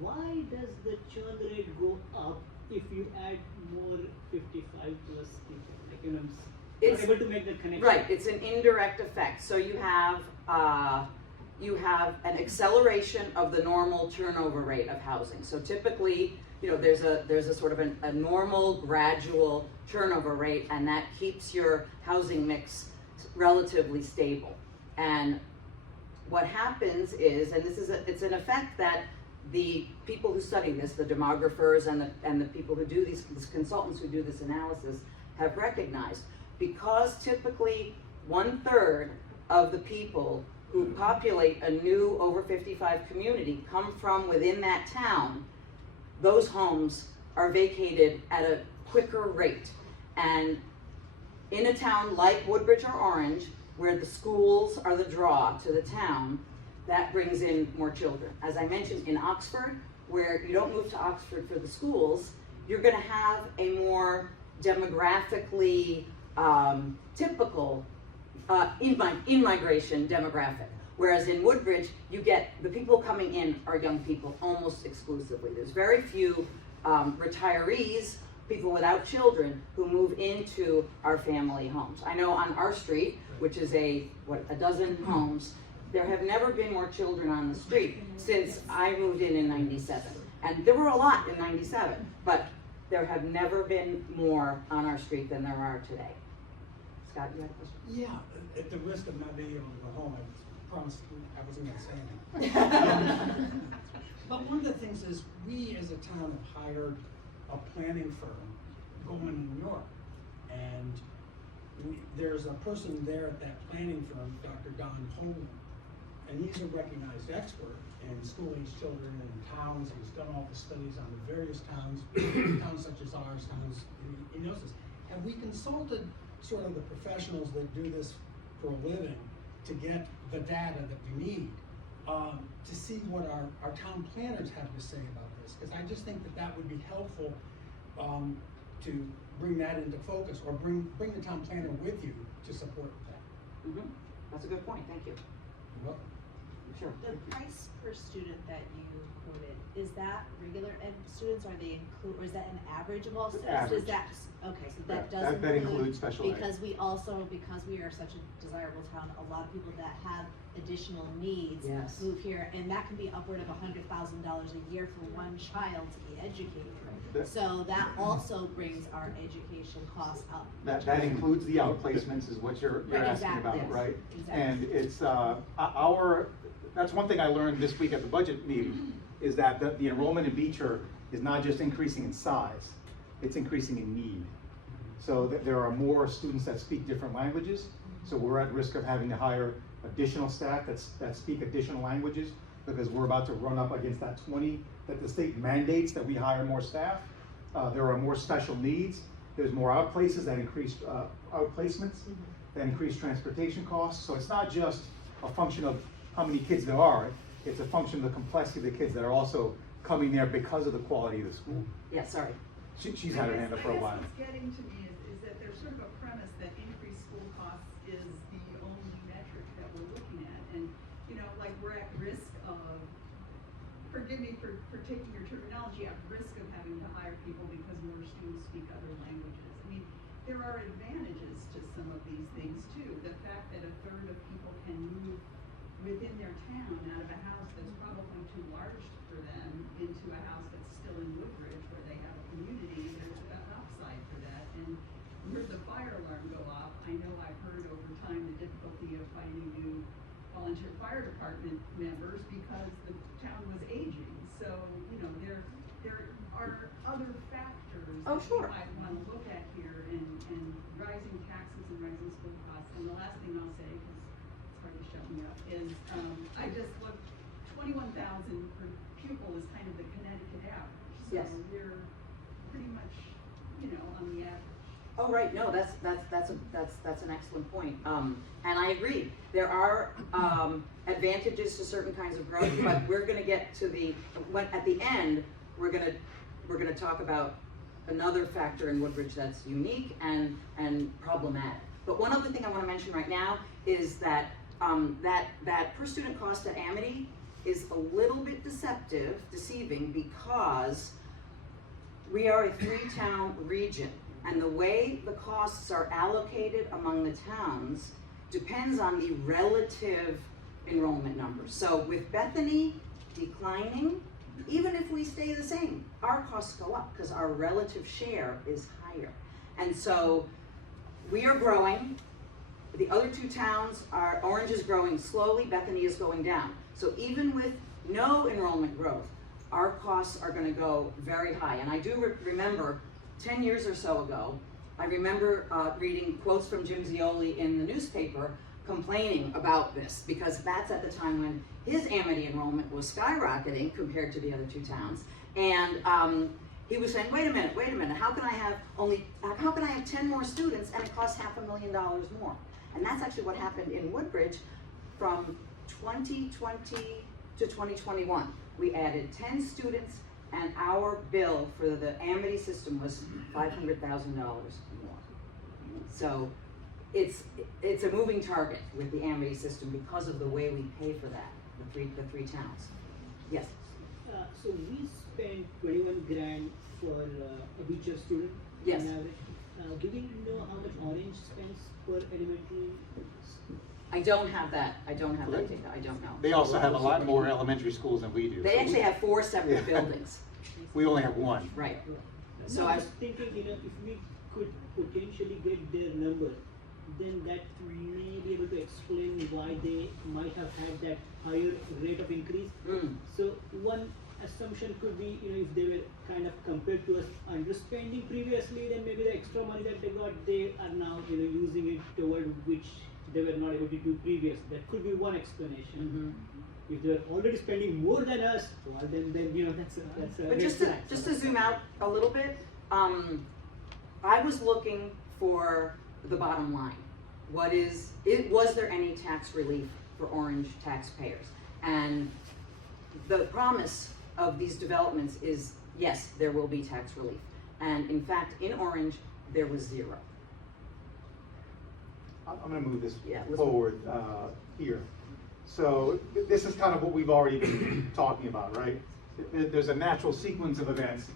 why does the churn rate go up if you add more 55 plus people? Like, It's able to make that connection. Right. It's an indirect effect. So you have an acceleration of the normal turnover rate of housing. So typically, there's a sort of a normal gradual turnover rate, and that keeps your housing mix relatively stable. And what happens is, and it's an effect that the people who study this, the demographers and the people who do these consultants who do this analysis have recognized, because typically 1/3 of the people who populate a new over 55 community come from within that town, those homes are vacated at a quicker rate. And in a town like Woodbridge or Orange, where the schools are the draw to the town, that brings in more children. As I mentioned, in Oxford, where you don't move to Oxford for the schools, you're gonna have a more demographically typical in-migration demographic. Whereas in Woodbridge, you get, the people coming in are young people almost exclusively. There's very few retirees, people without children, who move into our family homes. I know on our street, which is a dozen homes, there have never been more children on the street since I moved in 97. And there were a lot in 97, but there have never been more on our street than there are today. Scott, you had a question? Yeah, at the risk of not being able to go home, I promised I wasn't gonna say anything. But one of the things is, we as a town have hired a planning firm, Goldman in New York. And there's a person there at that planning firm, Dr. Don Poland. And he's a recognized expert in school-age children and towns. He's done all the studies on the various towns, towns such as ours, towns, he knows this. And we consulted sort of the professionals that do this for a living to get the data that we need, to see what our town planners have to say about this. Because I just think that would be helpful to bring that into focus, or bring the town planner with you to support that. Mm-hmm. That's a good point, thank you. You're welcome. Sure. The price per student that you quoted, is that regular ed students, are they include, or is that an average of all students? Average. Is that, okay, so that Yeah, does that includes special ed. because we also, because we are such a desirable town, a lot of people that have additional needs Yes. move here, and that can be upward of $100,000 a year for one child to be educated. That- So that also brings our education costs up. That includes the outplacements is what you're Right, asking about, exactly. right? Exactly. And it's, that's one thing I learned this week at the budget meeting, is that the enrollment in Beecher is not just increasing in size, it's increasing in need. So there are more students that speak different languages, so we're at risk of having to hire additional staff that speak additional languages, because we're about to run up against that 20 that the state mandates that we hire more staff. There are more special needs, there's more outplaces that increase outplacements, that increase transportation costs. So it's not just a function of how many kids there are, it's a function of the complexity of the kids that are also coming there because of the quality of the school. Yeah, sorry. She's had her hand up for a while. I guess what's getting to me is that there's sort of a premise that increased school costs is the only metric that we're looking at. And, you know, like we're at risk of, forgive me for taking your terminology, at risk of having to hire people because more students speak other languages. I mean, there are advantages to some of these things too. The fact that a third of people can move within their town out of a house that's probably too large for them into a house that's still in Woodbridge where they have a community, there's an upside for that. And we heard the fire alarm go off. I know I've heard over time the difficulty of finding new volunteer fire department members because the town was aging. So, you know, there are other factors Oh, that sure. we might want to look at here, and rising taxes and rising school costs. And the last thing I'll say, because it's hard to shut me up, is I just looked, 21,000 per pupil is kind of the Connecticut average. Yes. So we're pretty much, you know, on the average. Oh, right, no, that's an excellent point. And I agree, there are, advantages to certain kinds of growth, but we're gonna get to at the end, we're gonna talk about another factor in Woodbridge that's unique and problematic. But one other thing I wanna mention right now is that, that per student cost at Amity is a little bit deceiving because we are a 3-town region. And the way the costs are allocated among the towns depends on the relative enrollment numbers. So with Bethany declining, even if we stay the same, our costs go up because our relative share is higher. And so we are growing. The other 2 towns are, Orange is growing slowly, Bethany is going down. So even with no enrollment growth, our costs are gonna go very high. And I do remember 10 years or so ago, I remember reading quotes from Jim Zioli in the newspaper complaining about this, because that's at the time when his Amity enrollment was skyrocketing compared to the other 2 towns. And he was saying, wait a minute, how can I have 10 more students and it costs $500,000 more? And that's actually what happened in Woodbridge from 2020 to 2021. We added 10 students and our bill for the Amity system was $500,000 more. So it's a moving target with the Amity system because of the way we pay for that, the three towns. Yes? So we spend 21 grand for a Beecher student Yes. on average. Do we know how much Orange spends per elementary? I don't have that data, I don't know. They also have a lot more elementary schools than we do. They so actually have 4 separate Yeah. buildings. We only have 1. Right. So So I I, was thinking, you know, if we could potentially get their number, then that may be able to explain why they might have had that higher rate of increase. So one assumption could be, you know, if they were kind of compared to us underspending previously, then maybe the extra money that they got, they are now, you know, using it toward which they were not able to do previous. That could be one explanation. If they are already spending more than us, well, then you know that's a but red just flag. to zoom out a little bit, I was looking for the bottom line. Was there any tax relief for Orange taxpayers? And the promise of these developments is, yes, there will be tax relief. And in fact, in Orange, there was 0. I'm gonna move this Yeah, let's- forward here. So this is kind of what we've already been talking about, right? There's a natural sequence of events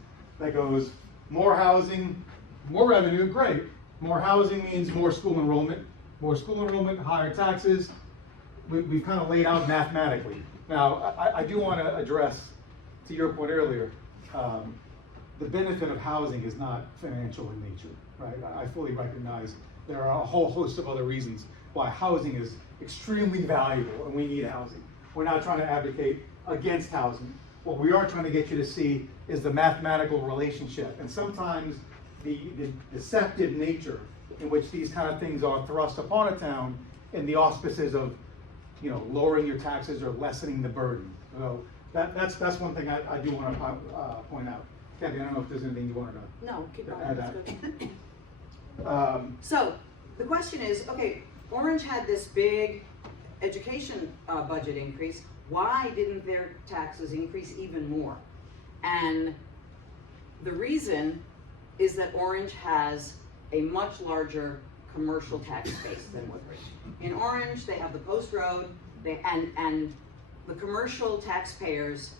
that goes more housing, more revenue, great. More housing means more school enrollment, higher taxes. We've kind of laid out mathematically. Now, I do want to address, to your point earlier, the benefit of housing is not financial in nature, right? I fully recognize there are a whole host of other reasons why housing is extremely valuable and we need housing. We're not trying to advocate against housing. What we are trying to get you to see is the mathematical relationship, and sometimes the deceptive nature in which these kind of things are thrust upon a town in the auspices of, you know, lowering your taxes or lessening the burden. So that's one thing I do want to point out. Kathy, I don't know if there's anything you wanted to No, keep going. add That's that. good. So the question is, okay, Orange had this big education budget increase. Why didn't their taxes increase even more? And the reason is that Orange has a much larger commercial tax base than Woodbridge. In Orange, they have the Post Road, and the commercial taxpayers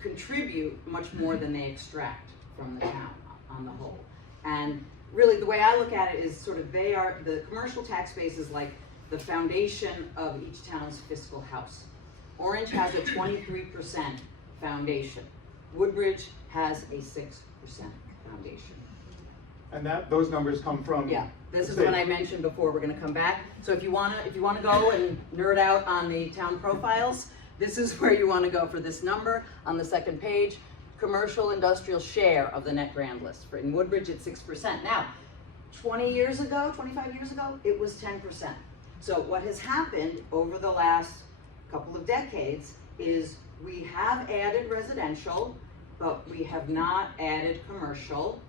contribute much more than they extract from the town on the whole. And really, the way I look at it is sort of the commercial tax base is like the foundation of each town's fiscal house. Orange has a 23% foundation. Woodbridge has a 6% foundation. And those numbers come from? Yeah, this is what I mentioned before. We're going to come back. So if you want to go and nerd out on the town profiles, this is where you want to go for this number on the second page. Commercial industrial share of the net grand list. In Woodbridge, it's 6%. Now, 25 years ago, it was 10%. So what has happened over the last couple of decades is we have added residential, but we have not added commercial,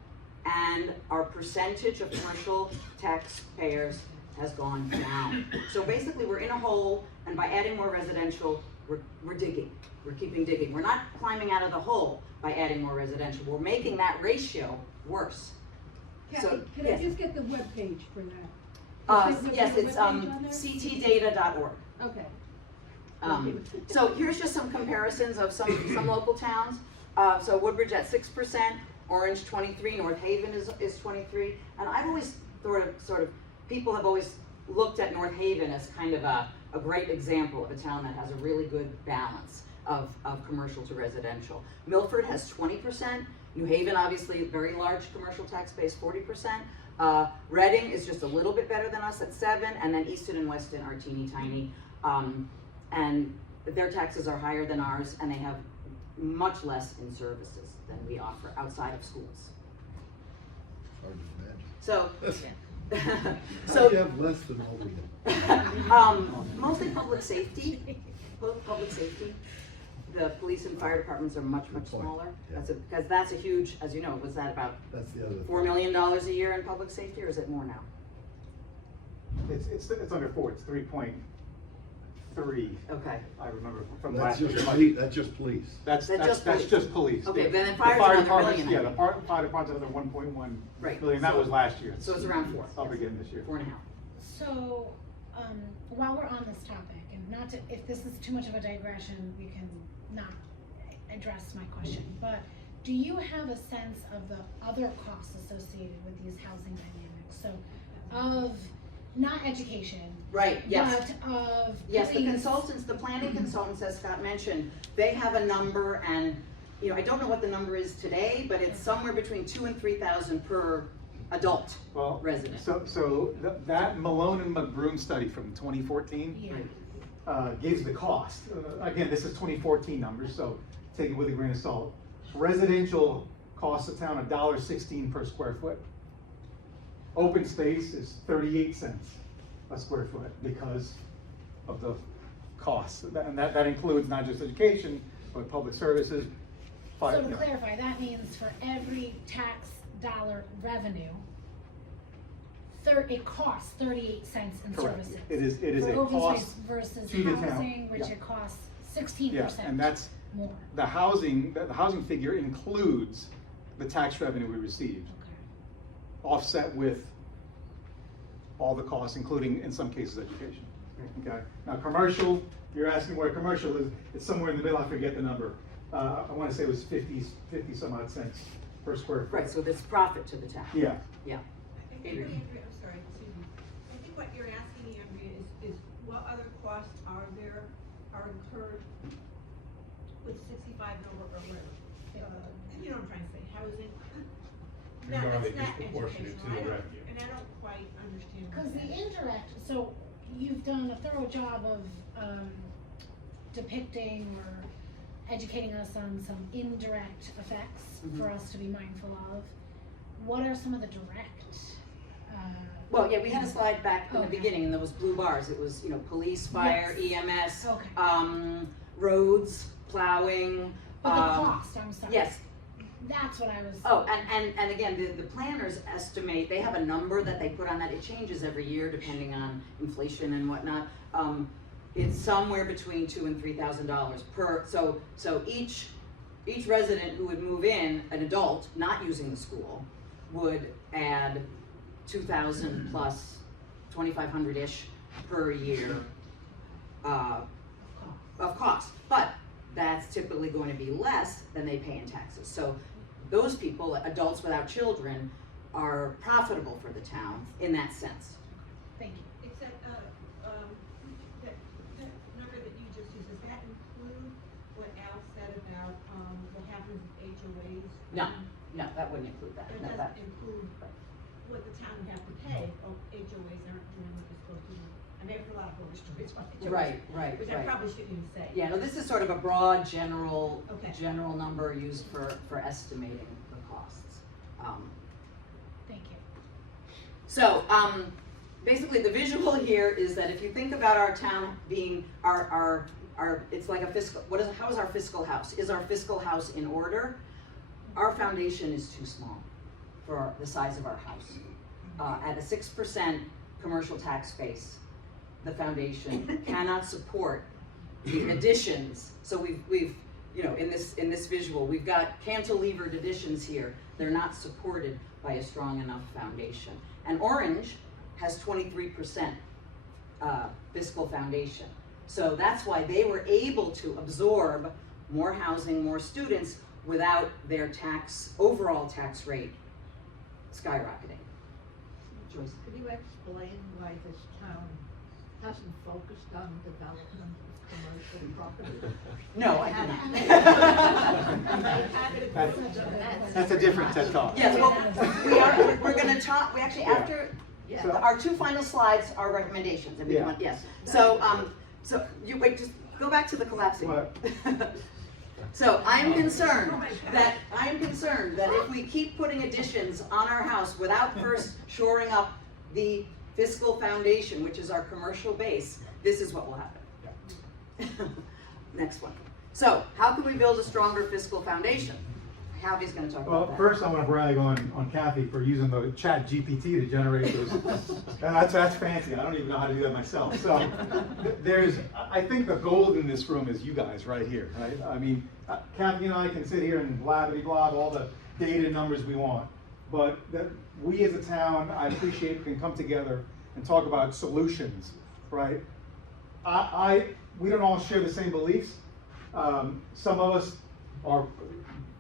and our percentage of commercial taxpayers has gone down. So basically we're in a hole, and by adding more residential, we're digging. We're keeping digging. We're not climbing out of the hole by adding more residential. We're making that ratio worse. Kathy, can yes. I just get the webpage for that? Yes, it's ctdata.org. Okay. So here's just some comparisons of some local towns. So Woodbridge at 6%, Orange 23, North Haven is 23, and I've always people have always looked at North Haven as kind of a great example of a town that has a really good balance of commercial to residential. Milford has 20%. New Haven, obviously, very large commercial tax base, 40%. Reading is just a little bit better than us at 7%, and then Easton and Weston are teeny tiny. And their taxes are higher than ours, and they have much less in services than we offer outside of schools. Hard to imagine. So, How do you have less than all we have? mostly public safety. Public safety. The police and fire departments are much Good point. smaller. Yeah. Because that's a huge, as you know, was that about That's the other $4 million a year in public safety, or is it more now? It's under 4, it's 3.3. Okay. I remember from That's last year. just police, that's just police. That's police. just police. Okay, The- then the fire's fire another departments, million, I yeah, the fire department's another 1.1 Right. million, that So- was last year. So it's around 4. Up again this year. 4.5. So, while we're on this topic, and not to, if this is too much of a digression, we can not address my question, but do you have a sense of the other costs associated with these housing dynamics? So, of, not education, Right, yes. but of Yes, the police. consultants, the planning consultants, as Scott mentioned, they have a number, and, you know, I don't know what the number is today, but it's somewhere between 2,000 and 3,000 per adult Well, resident. so that Malone and McBroom study from 2014 Yeah. gives the cost. Again, this is 2014 numbers, so take it with a grain of salt. Residential costs the town $1.16 per square foot. Open space is 38 cents a square foot because of the costs. And that includes not just education, but public services. So to clarify, that means for every tax dollar revenue, it costs 38 cents in Correct. services. It is For a open cost space versus to the town. housing, which Yeah. it costs 16% Yeah, and that's more. the housing figure includes the tax revenue we received, Okay. offset with all the costs, including in some cases education. Okay, now commercial, you're asking where commercial is, it's somewhere in the middle, I forget the number. I wanna say it was 50 some odd cents per square foot. Right, so there's profit to the town. Yeah, Yeah. I think what Andrea, I'm sorry, excuse me. I think what you're asking, Andrea, is what other costs are incurred with 65 and over or whatever? You know what I'm trying to say, housing. And are they It's not disproportionate to educational. the I don't- revenue? And I don't quite understand. what Cause the that is. indirect, so you've done a thorough job of, depicting or educating us on some indirect effects for us to be mindful of. What are some of the direct, Well, yeah, we had a slide back in the Okay. beginning, and those blue bars, it was, you know, police, fire, EMS, Okay. roads, plowing. but the cost, I'm sorry. Yes. That's what I was. Oh, and again, the planners estimate, they have a number that they put on that, it changes every year depending on inflation and whatnot. It's somewhere between $2,000 and $3,000 per, so each resident who would move in, an adult, not using the school, would add 2,000 plus 2,500-ish per year, of cost. But that's typically going to be less than they pay in taxes. So those people, adults without children, are profitable for the town in that sense. Thank you. Except, that number that you just used, does that include what Al said about, what happens with HOAs? No, that wouldn't include that. It No, that, doesn't include what the town would have to pay if HOAs aren't doing what they're supposed to do. I mean, I've heard a lot of horror stories about HOAs. Right. Which I probably shouldn't even say. Yeah, no, this is sort of a broad, general Okay. number used for estimating the costs. Thank you. So, basically the visual here is that if you think about our town being our it's like a fiscal, how is our fiscal house? Is our fiscal house in order? Our foundation is too small for the size of our house. At a 6% commercial tax base, the foundation cannot support the additions. So we've you know, in this visual, we've got cantilevered additions here. They're not supported by a strong enough foundation. And Orange has 23% fiscal foundation. So that's why they were able to absorb more housing, more students without their overall tax rate skyrocketing. Joyce? Could you explain why this town hasn't focused on development of commercial property? No, I cannot. that's a different TED Talk. Yes, well, we're gonna talk, we actually, after, So- our two final slides are recommendations, and we Yeah. want, yes. So, you, wait, just go back to the collapsing. What? So I am concerned that if we keep putting additions on our house without first shoring up the fiscal foundation, which is our commercial base, this is what will happen. Next one. So how can we build a stronger fiscal foundation? Javi's gonna talk Well, about that. first I want to brag on Kathy for using the chat GPT to generate those. And that's fancy. I don't even know how to do that myself. So I think the gold in this room is you guys right here, right? I mean, Kathy and I can sit here and blah all the data numbers we want. But that we as a town, I appreciate, can come together and talk about solutions, right? We don't all share the same beliefs. Some of us are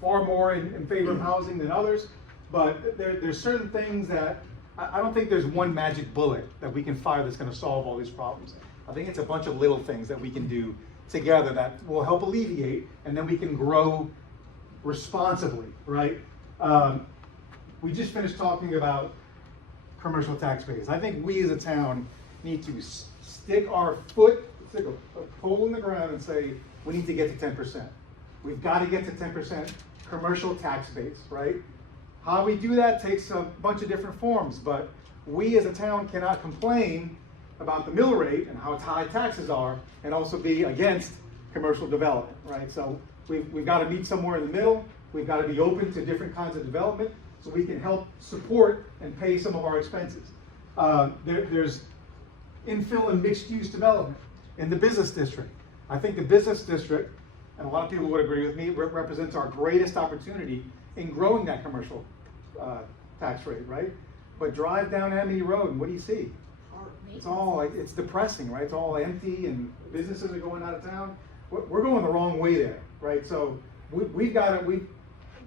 far more in favor of housing than others, but there's certain things that I don't think there's one magic bullet that we can fire that's going to solve all these problems. I think it's a bunch of little things that we can do together that will help alleviate, and then we can grow responsibly, right? We just finished talking about commercial tax base. I think we as a town need to stick a pole in the ground and say, we need to get to 10%. We've got to get to 10% commercial tax base, right? How we do that takes a bunch of different forms, but we as a town cannot complain about the mill rate and how high taxes are and also be against commercial development, right? So we've got to meet somewhere in the middle. We've got to be open to different kinds of development so we can help support and pay some of our expenses. There's infill and mixed use development in the business district. I think the business district, and a lot of people would agree with me, represents our greatest opportunity in growing that commercial tax rate, right? But drive down Amity Road and what do you see? It's all like, it's depressing, right? It's all empty and businesses are going out of town. We're going the wrong way there, right? So we've got to,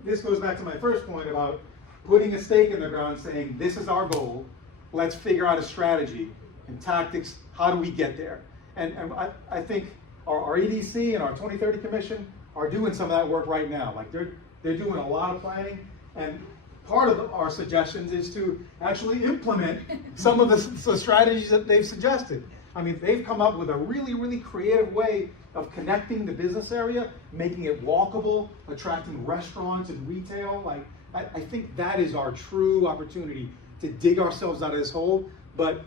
this goes back to my first point about putting a stake in the ground saying, this is our goal. Let's figure out a strategy and tactics. How do we get there? And I think our EDC and our 2030 Commission are doing some of that work right now. Like they're doing a lot of planning, and part of our suggestions is to actually implement some of the strategies that they've suggested. I mean, they've come up with a really, really creative way of connecting the business area, making it walkable, attracting restaurants and retail. Like, I think that is our true opportunity to dig ourselves out of this hole, but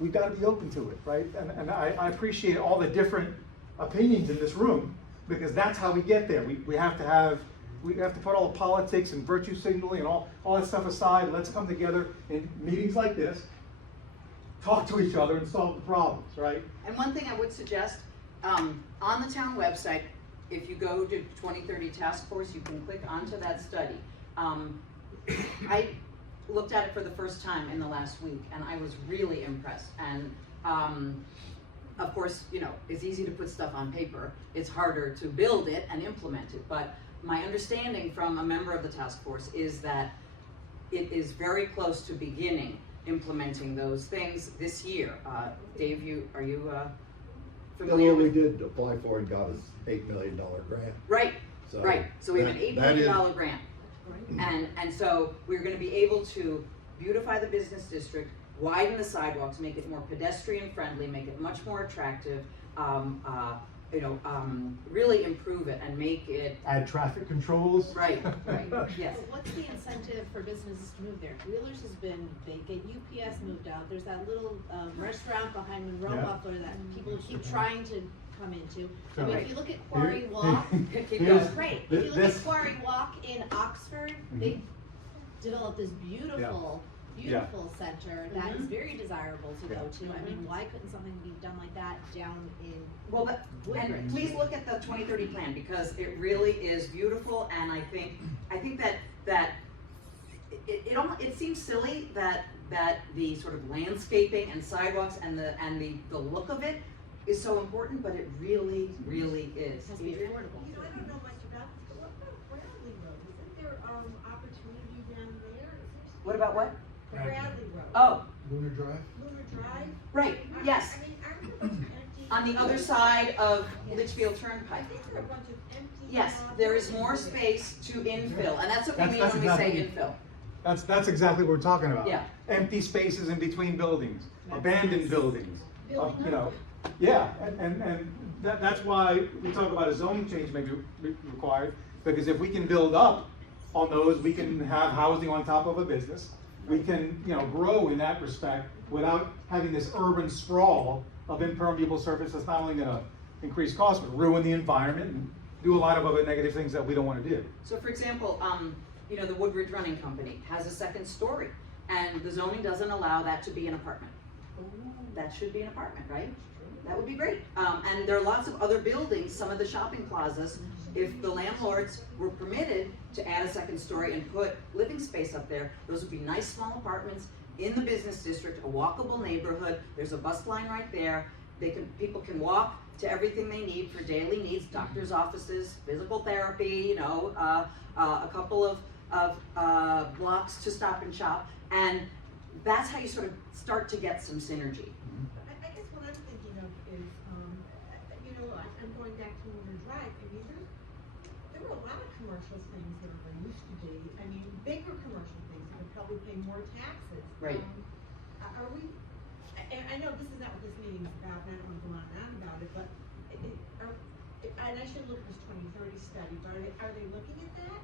we've got to be open to it, right? And I appreciate all the different opinions in this room, because that's how we get there. We have to put all the politics and virtue signaling and all that stuff aside. Let's come together in meetings like this, talk to each other and solve the problems, right? And one thing I would suggest, on the town website, if you go to 2030 Task Force, you can click onto that study. I looked at it for the first time in the last week, and I was really impressed. And of course, you know, it's easy to put stuff on paper. It's harder to build it and implement it. But my understanding from a member of the task force is that it is very close to beginning implementing those things this year. Dave, are you familiar Well, we with? did apply for and got a $8 million grant. Right, So right. So we have an $8 million that is- grant. And so we're gonna be able to beautify the business district, widen the sidewalks, make it more pedestrian friendly, make it much more attractive, really improve it and make it. Add traffic controls. Right, yes. But what's the incentive for businesses to move there? Wheeler's has been vacant, UPS moved out, there's that little restaurant behind Monroe Yeah. Muffler that people keep trying to come into. I mean, Right. if you look at Quarry Walk, Here's- right, if you look this- at Quarry Walk in Oxford, they developed this beautiful center that is very desirable to go to. I mean, why couldn't something be done like that down in Well, and Woodbridge? please look at the 2030 plan, because it really is beautiful, and I think that it seems silly that the sort of landscaping and sidewalks and the look of it is so important, but it really, really is. It has to be Adrian? affordable. You know, I don't know much about this, but what about Bradley Road? Isn't there, opportunity down there? What about what? Bradley Road. Oh, Lunar Drive? Lunar Drive? right, yes, I mean, aren't there a bunch of empty? on the other side of Litchfield I Turnpike. think there are a bunch of empty. Yes, there is more space to infill, and that's what we mean That's when we say exactly- infill. That's exactly what we're talking about. Yeah. Empty spaces in between buildings, abandoned buildings, you know. Yeah, and that's why we talk about a zoning change may be required, because if we can build up on those, we can have housing on top of a business. We can, you know, grow in that respect without having this urban sprawl of impermeable surface that's not only gonna increase costs, but ruin the environment and do a lot of other negative things that we don't wanna do. So for example, the Woodbridge Running Company has a second story, and the zoning doesn't allow that to be an apartment. That should be an apartment, right? That would be great. And there are lots of other buildings, some of the shopping plazas, if the landlords were permitted to add a second story and put living space up there, those would be nice small apartments in the business district, a walkable neighborhood. There's a bus line right there. People can walk to everything they need for daily needs, doctor's offices, physical therapy, a couple of blocks to Stop and Shop. And that's how you sort of start to get some synergy. I guess what I'm thinking of is, I'm going back to Lunar Drive. I mean, there were a lot of commercial things that there used to be. I mean, bigger commercial things that would probably pay more taxes. Right. Are we, and I know this is not what this meeting is about, and I don't want to go on and on about it, but and I should look at this 2030 study, but are they looking at that?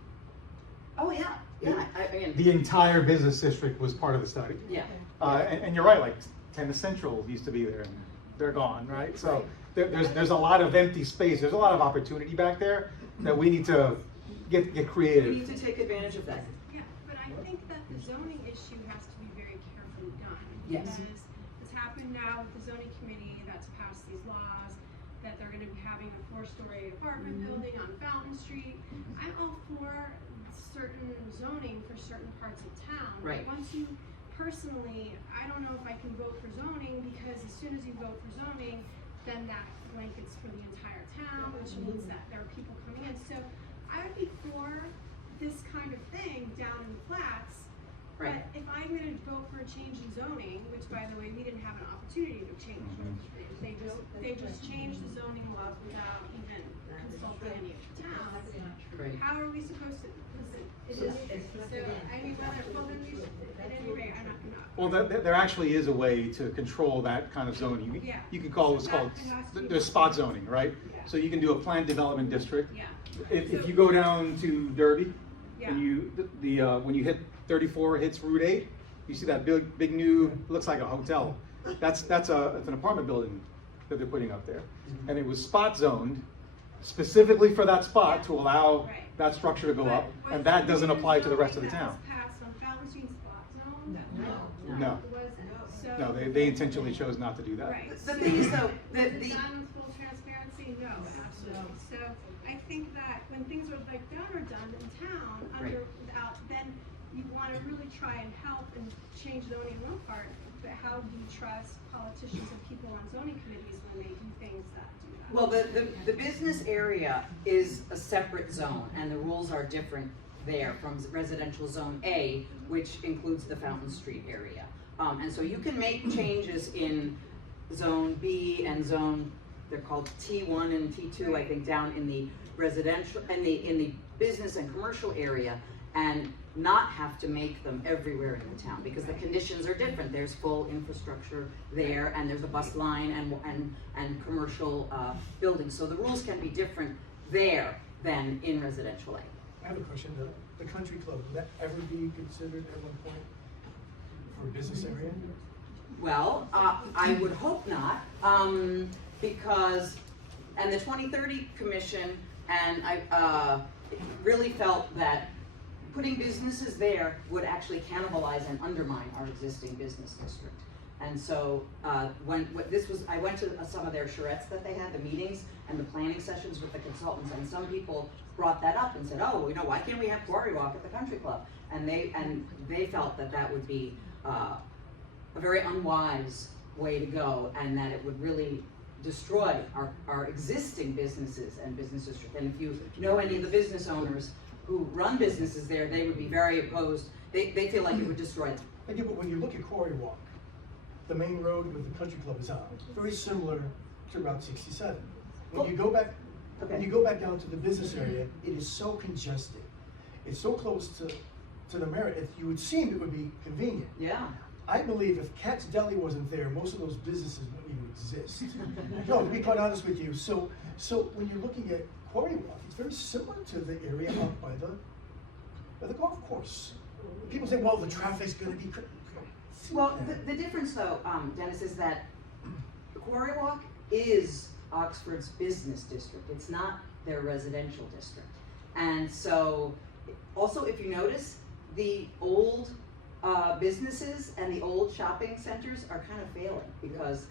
Oh, yeah, yeah. I mean, The entire business district was part of the study. yeah. And you're right, like Tennis Central used to be there, and they're gone, right? So there's a lot of empty space. There's a lot of opportunity back there that we need to get We creative. need to take advantage of that. Yeah, but I think that the zoning issue has to be very carefully done. Yes. Because it's happened now with the zoning committee that's passed these laws, that they're gonna be having a 4-story apartment building on Fountain Street. I'm all for certain zoning for certain parts of town. Right. But once you personally, I don't know if I can vote for zoning, because as soon as you vote for zoning, then that blankets for the entire town, which means that there are people coming in. So I would be for this kind of thing down in the flats. Right. But if I'm gonna vote for a change in zoning, which by the way, we didn't have an opportunity to change, they just changed the zoning laws without even consulting any of the towns. Right. How are we supposed to, so, I mean, well, then we should, at any rate, I'm not gonna. Well, there actually is a way to control that kind of zoning. Yeah. You can call what's called, there's spot zoning, right? Yeah. So you can do a planned development district. Yeah. If you go down to Derby, Yeah. and when you hit 34 hits Route 8, you see that big new, looks like a hotel. It's an apartment building that they're putting up there. And it was spot zoned specifically for that spot to allow Right. that structure to go But up, was and that doesn't the apply to the rest of zoning the town. that was passed on Fountain Street spot zone? No. It wasn't, so. No, they intentionally chose not to do that. Right. The thing is though, Was it done with full transparency? No, absolutely. So I think that when things are like that are done in town, without, then you wanna really try and help and change zoning in one part, but how do you trust politicians and people on zoning committees when they do things that do that? Well, the business area is a separate zone, and the rules are different there from residential zone A, which includes the Fountain Street area. And so you can make changes in zone B and zone, they're called T1 and T2, I think, down in the residential, in the business and commercial area, and not have to make them everywhere in the town, because the conditions are different. There's full infrastructure there, and there's a bus line and commercial buildings. So the rules can be different there than in residential A. I have a question. The country club, would that ever be considered at one point for a business area? Well, I would hope not, because, and the 2030 Commission, and I really felt that putting businesses there would actually cannibalize and undermine our existing business district. And so I went to some of their charrettes that they had, the meetings and the planning sessions with the consultants, and some people brought that up and said, oh, why can't we have Quarry Walk at the country club? And they felt that would be a very unwise way to go, and that it would really destroy our existing businesses and business district. And if you know any of the business owners who run businesses there, they would be very opposed. They feel like it would destroy them. Yeah, but when you look at Quarry Walk, the main road with the country club is on, very similar to Route 67. When you go back, when you go back down to the business area, it is so congested. It's so close to the Merit, you would seem it would be convenient. Yeah. I believe if Cat's Deli wasn't there, most of those businesses wouldn't even exist. No, to be quite honest with you. So when you're looking at Quarry Walk, it's very similar to the area out by the golf course. People say, well, the traffic's gonna be Well, the difference though, Dennis, is that Quarry Walk is Oxford's business district. It's not their residential district. And so, also if you notice, the old businesses and the old shopping centers are kind of failing because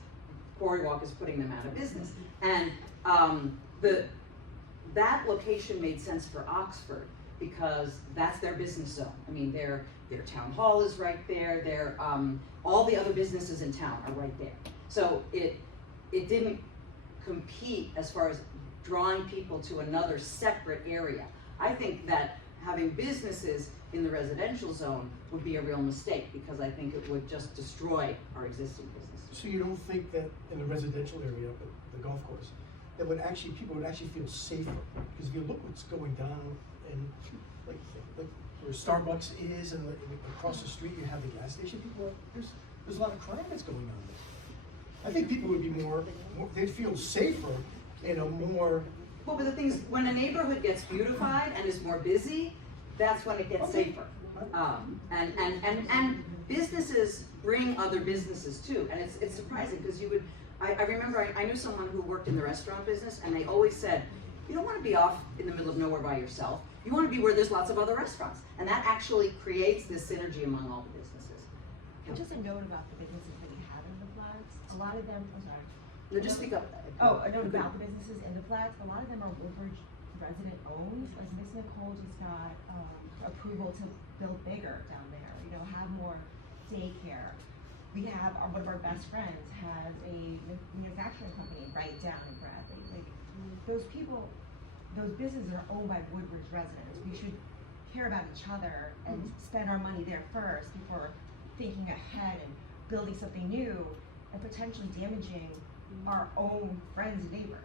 Quarry Walk is putting them out of business. And that location made sense for Oxford because that's their business zone. I mean, their town hall is right there. Their all the other businesses in town are right there. So it didn't compete as far as drawing people to another separate area. I think that having businesses in the residential zone would be a real mistake because I think it would just destroy our existing businesses. So you don't think that in the residential area up at the golf course, that people would actually feel safer? Because if you look what's going down and like where Starbucks is and across the street you have the gas station, there's a lot of crime that's going on there. I think people would be more they'd feel safer in a more. Well, but the thing is, when a neighborhood gets beautified and is more busy, that's when it gets safer. And businesses bring other businesses too, and it's surprising because I remember I knew someone who worked in the restaurant business, and they always said, you don't want to be off in the middle of nowhere by yourself. You want to be where there's lots of other restaurants, and that actually creates this synergy among all the businesses. Just a note about the businesses that we have in the flats. A lot of them, I'm sorry. No, just speak up. Oh, a note about the businesses in the flats. A lot of them are Woodbridge resident owned. Like Miss Nicole just got approval to build bigger down there. Have more daycare. We have, one of our best friends has a manufacturing company right down in Bradley. Like, those people, those businesses are owned by Woodbridge residents. We should care about each other and spend our money there first before thinking ahead and building something new and potentially damaging our own friends and neighbors.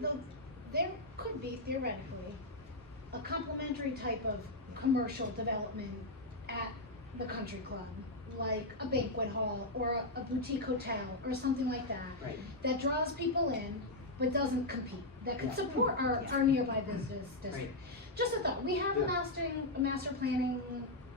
Though there could be theoretically a complementary type of commercial development at the country club, like a banquet hall or a boutique hotel or something like that, Right. that draws people in but doesn't compete, that could support our nearby business district. Right. Just a thought, we have a master planning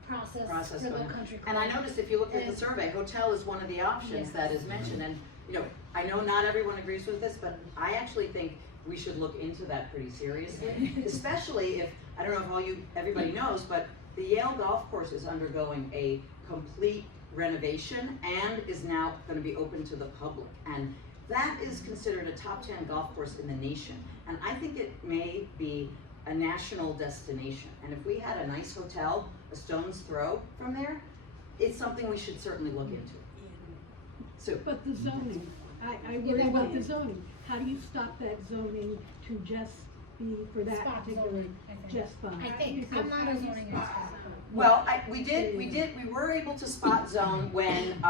process for the going on. country club. And I noticed if you look at the And- survey, hotel is one of the options Yes. that is mentioned, and, you know, I know not everyone agrees with this, but I actually think we should look into that pretty seriously, especially if, I don't know if everybody knows, but the Yale Golf Course is undergoing a complete renovation and is now gonna be open to the public, and that is considered a top 10 golf course in the nation, and I think it may be a national destination, and if we had a nice hotel a stone's throw from there, it's something we should certainly look into. Sue? But the zoning, I worry about the zoning. How do you stop that zoning to just be for that Spot particular, zoning, I think. just spot? I think, I'm not a zoning expert. Well, we were able to spot zone when,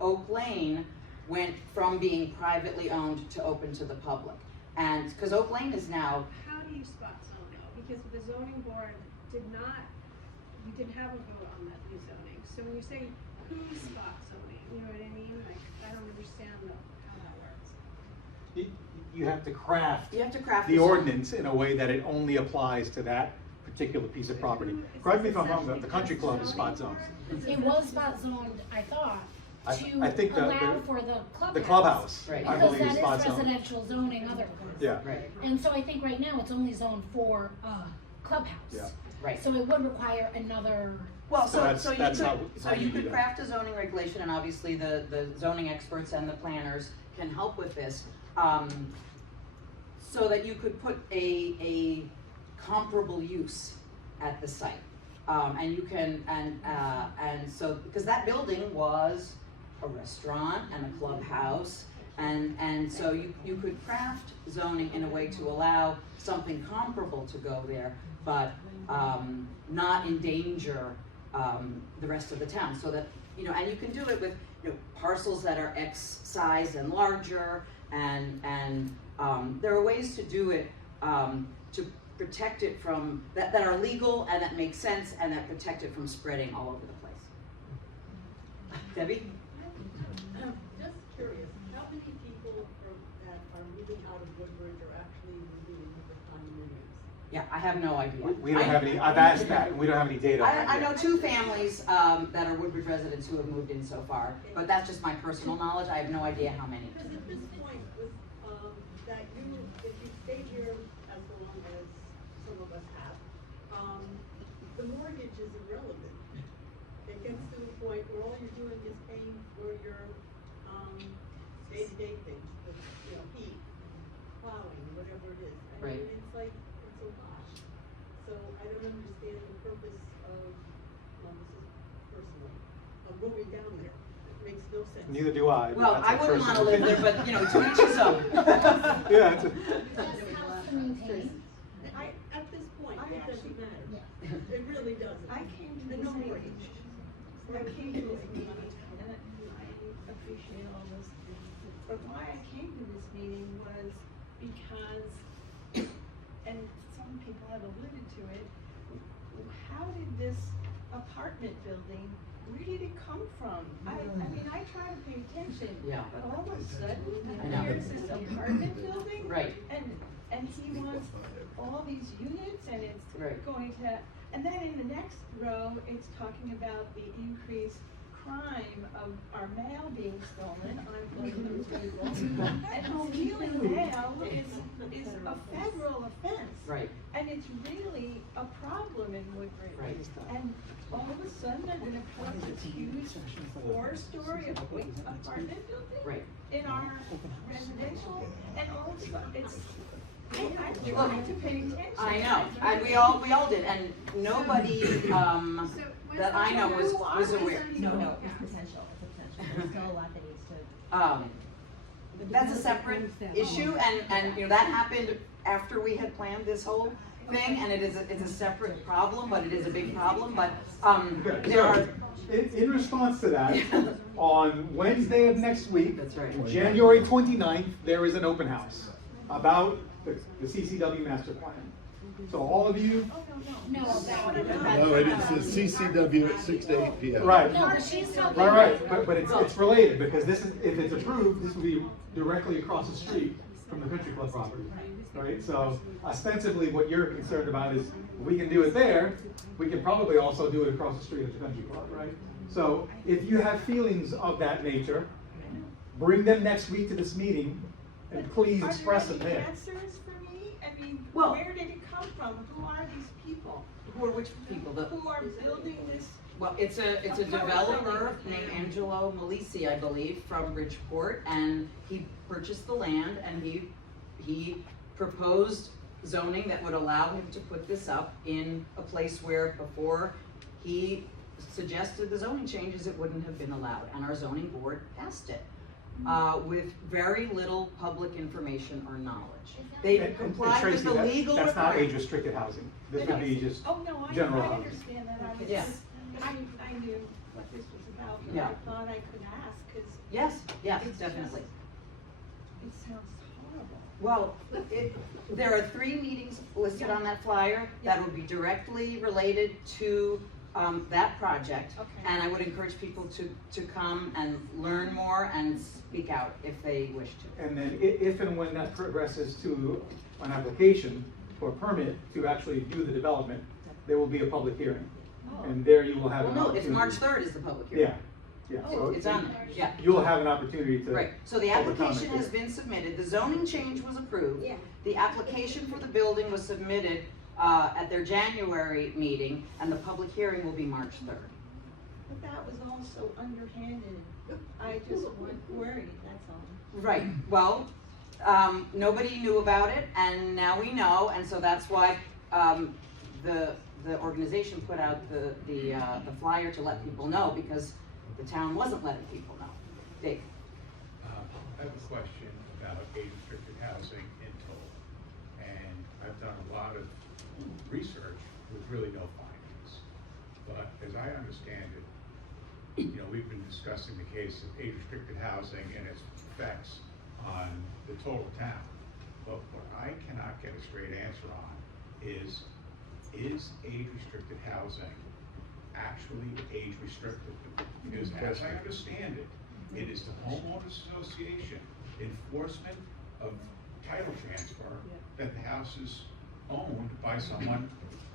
Oak Lane went from being privately owned to open to the public. And, cause Oak Lane is now, How do you spot zone though? Because the zoning board we didn't have a vote on that new zoning. So when you say who spot zoning, you know what I mean? Like, I don't understand how that works. You have to craft the the ordinance in a way that it only applies to that particular piece of property. Correct me if I'm wrong, but the country club is spot zoned. It was spot zoned, I thought, I to think allow for the clubhouse. The clubhouse, Right. I Because believe is that spot is zoned. residential zoning otherwise. Yeah. right, And so I think right now it's only zoned for clubhouse. Yeah. right. So it would require another. Well, So that's how you you do could that. craft a zoning regulation, and obviously the zoning experts and the planners can help with this. So that you could put a comparable use at the site. And you can, and so, because that building was a restaurant and a clubhouse, and so you could craft zoning in a way to allow something comparable to go there, but not endanger the rest of the town, so that, you know, and you can do it with, you know, parcels that are X size and larger, and there are ways to do it to protect it from, that are legal and that make sense and that protect it from spreading all over the place. Debbie? Just curious, how many people that are moving out of Woodbridge are actually moving into the condominiums? Yeah, I have no idea. We don't have any, I've asked that, and we don't have any data on that I know yet. 2 families that are Woodbridge residents who have moved in so far, but that's just my personal knowledge. I have no idea how many. Because at this point, with, that you, if you stay here as long as some of us have, the mortgage is irrelevant. It gets to the point where all you're doing is paying for your, day-to-day things, the, you know, heat, plowing, whatever it is. I mean, Right. it's like, it's a wash. So I don't understand the purpose of, this is personal, of moving down there. It makes no sense. Neither do I. but Well, that's I a wouldn't wanna personal live there, opinion. but, you know, to each his own. Yeah, it's a, Just house to maintain. At this point, I it doesn't actually- matter. Yeah. It really doesn't. I came to And this no meeting, mortgage. I came to this meeting, and I appreciate all this, but why I came to this meeting was because, and some people have alluded to it, how did this apartment building, where did it come from? I mean, I try to pay attention. Yeah. But all of a I sudden, know. here's this apartment building. Right. And he wants all these units, and it's Right. going to, and then in the next row, it's talking about the increased crime of our mail being stolen. I'm one of those people. And stealing mail is a federal offense. Right. And it's really a problem in Woodbridge. Right. And all of a sudden, they're gonna put up this huge 4-story apartment building Right. in our residential, and all of a sudden, I Look, tried to pay attention. I know, and we all did, and nobody, that I know was aware. No, it's potential, there's still a lot that needs to. That's a separate issue, and you know, that happened after we had planned this whole thing, and it's a separate problem, but it is a big problem, but, there are. In response to that, on Wednesday of next week, That's right. January 29th, there is an open house about the CCW master plan. So all of you, No, about it. No, it is the CCW at 6 to 8 p.m. right, No, but she's talking. right, but it's related, because this is, if it's approved, this will be directly across the street from the country club property, right? So ostensibly, what you're concerned about is, if we can do it there, we can probably also do it across the street at the country club, right? So if you have feelings of that nature, bring them next week to this meeting, and please express them Are there there. any answers for me? I mean, Well- where did it come from? Who are these people? Who are which people? Who are building this? Well, it's a developer named Angelo Malisi, I believe, from Bridgeport, and he purchased the land, and he proposed zoning that would allow him to put this up in a place where before he suggested the zoning changes, it wouldn't have been allowed, and our zoning board passed it. With very little public information or knowledge. They And complied with Tracy, the legal that's not requirement. age-restricted housing. This would be just Oh, no, I general housing. understand that. I was Yeah. just, I knew what this was about, but Yeah. I thought I could ask, cause Yes, yes, It's definitely. it sounds horrible. Well, there are 3 meetings listed on that flyer that will be directly related to that project. Okay. And I would encourage people to come and learn more and speak out if they wish to. And then if and when that progresses to an application for a permit to actually do the development, there will be a public hearing. And there you will have Well, an no, opportunity. it's March 3rd is the public hearing. Yeah, Oh, so it's on there, yeah. You'll have an opportunity to. Right, so the public comment application has there. been submitted, the zoning change was approved. Yeah. The application for the building was submitted at their January meeting, and the public hearing will be March 3rd. But that was also underhanded. I just worried, that's all. Right, well, nobody knew about it, and now we know, and so that's why, the organization put out the flyer to let people know, because the town wasn't letting people know. Dave? I have a question about age-restricted housing in total. And I've done a lot of research with really no findings. But as I understand it, you know, we've been discussing the case of age-restricted housing and its effects on the total town. But what I cannot get a straight answer on is age-restricted housing actually age-restricted? Because as I understand it, it is the homeowners association enforcement of title transfer that the house is owned by someone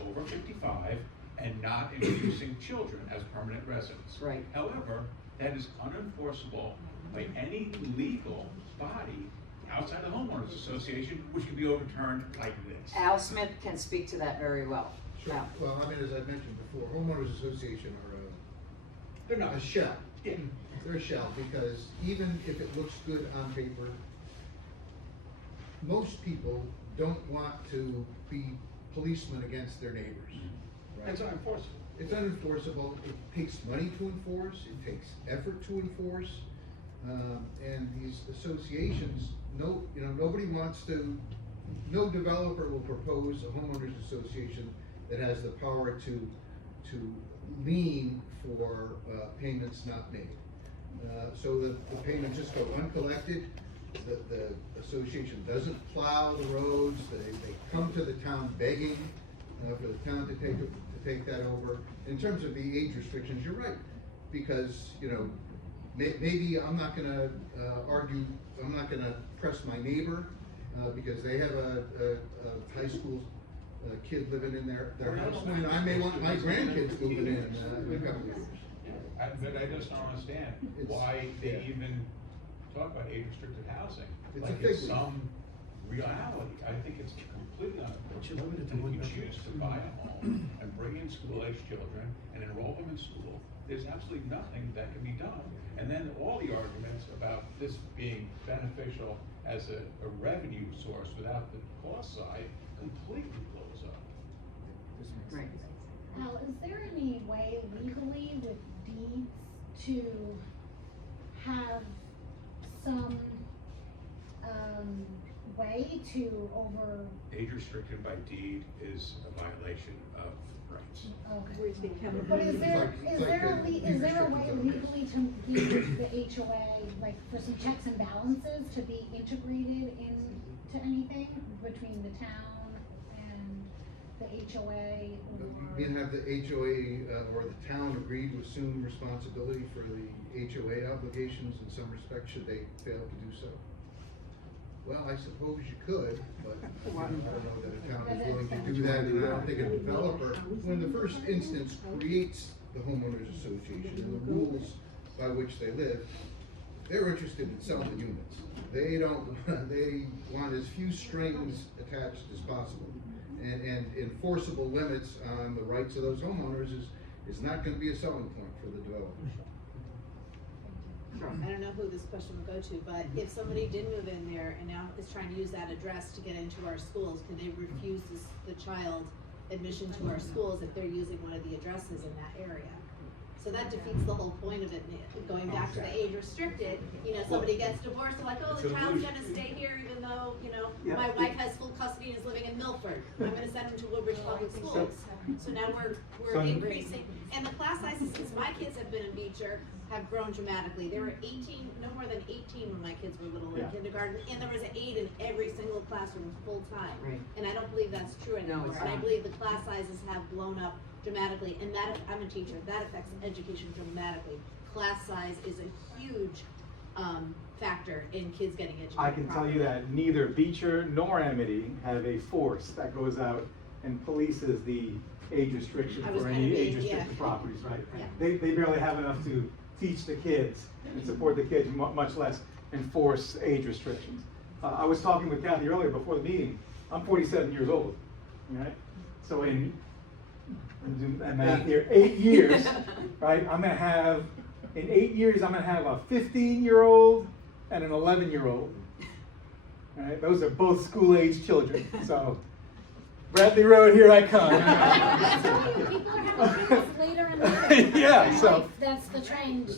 over 55 and not introducing children as permanent residents. Right. However, that is unenforceable by any legal body outside the homeowners association, which can be overturned like this. Al Smith can speak to that very well. Sure. Al. Well, I mean, as I mentioned before, homeowners association are They're not. a shell. Yeah. They're a shell, because even if it looks good on paper, most people don't want to be policemen against their neighbors. Right? It's unenforceable. It's unenforceable, it takes money to enforce, it takes effort to enforce, and these associations, nobody wants to, no developer will propose a homeowners association that has the power to lien for payments not made. So the payments just go uncollected, the association doesn't plow the roads, they come to the town begging for the town to take that over. In terms of the age restrictions, you're right, because, maybe I'm not gonna argue, I'm not gonna press my neighbor, because they have a high school kid living in their house, and I may want my grandkids moving in a couple of years. But I just don't understand why they even talk about age-restricted housing. It's Like a fig it's leaf. some reality, I think it's completely unapproachable that if you choose to buy a home and bring in school-age children and enroll them in school, there's absolutely nothing that can be done. And then all the arguments about this being beneficial as a revenue source without the cost side completely blows up. Right. Al, is there any way legally with deeds to have some, way to over, Age restriction by deed is a violation of rights. okay. But is there a way legally to use the HOA, like for some checks and balances to be integrated into anything between the town and the HOA or? You mean have the HOA or the town agree to assume responsibility for the HOA obligations in some respect should they fail to do so? Well, I suppose you could, but I don't know that a town is willing to do that, and I don't think a developer, when the first instance creates the homeowners association and the rules by which they live, they're interested in selling the units. They don't, they want as few strings attached as possible. And enforceable limits on the rights of those homeowners is not gonna be a selling point for the developers. I don't know who this question would go to, but if somebody did move in there and now is trying to use that address to get into our schools, can they refuse the child admission to our schools if they're using one of the addresses in that area? So that defeats the whole point of it, going back to the age restricted, somebody gets divorced, they're like, oh, the child's gonna stay here even though, my wife has full custody and is living in Milford. I'm gonna send him to Woodbridge Public Schools. So now we're increasing, and the class sizes since my kids have been in Beecher have grown dramatically. There were 18, no more than 18 when my kids were little in kindergarten, and there was an 8 in every single classroom full time. Right. And I don't believe that's true anymore. it's And I not. believe the class sizes have blown up dramatically, and that, I'm a teacher, that affects education dramatically. Class size is a huge factor in kids getting educated. I can tell you that neither Beecher nor Amity have a force that goes out and polices the age restriction I was for kind any of age being- restricted yeah. properties, right? Yeah. They barely have enough to teach the kids and support the kids, much less enforce age restrictions. I was talking with Kathy earlier before the meeting. I'm 47 years old, right? So in math here, 8 years, right? In 8 years, I'm gonna have a 15-year-old and an 11-year-old. Right? Those are both school-age children. So, Bradley Road, here I come. People are having babies later and later. Yeah, so. That's the trend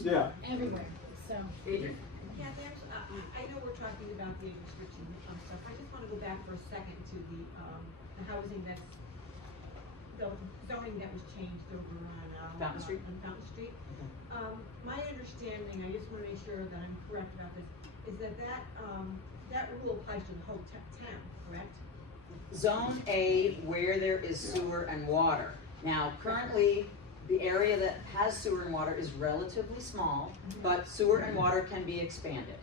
everywhere, so. Kathy, I know we're talking about the age restriction stuff. I just want to go back for a second to the housing the zoning that was changed over on Fountain Street. On Fountain Street. My understanding, I just want to make sure that I'm correct about this, is that rule applies to the whole town, correct? Zone A, where there is sewer and water. Now, currently, the area that has sewer and water is relatively small, but sewer and water can be expanded.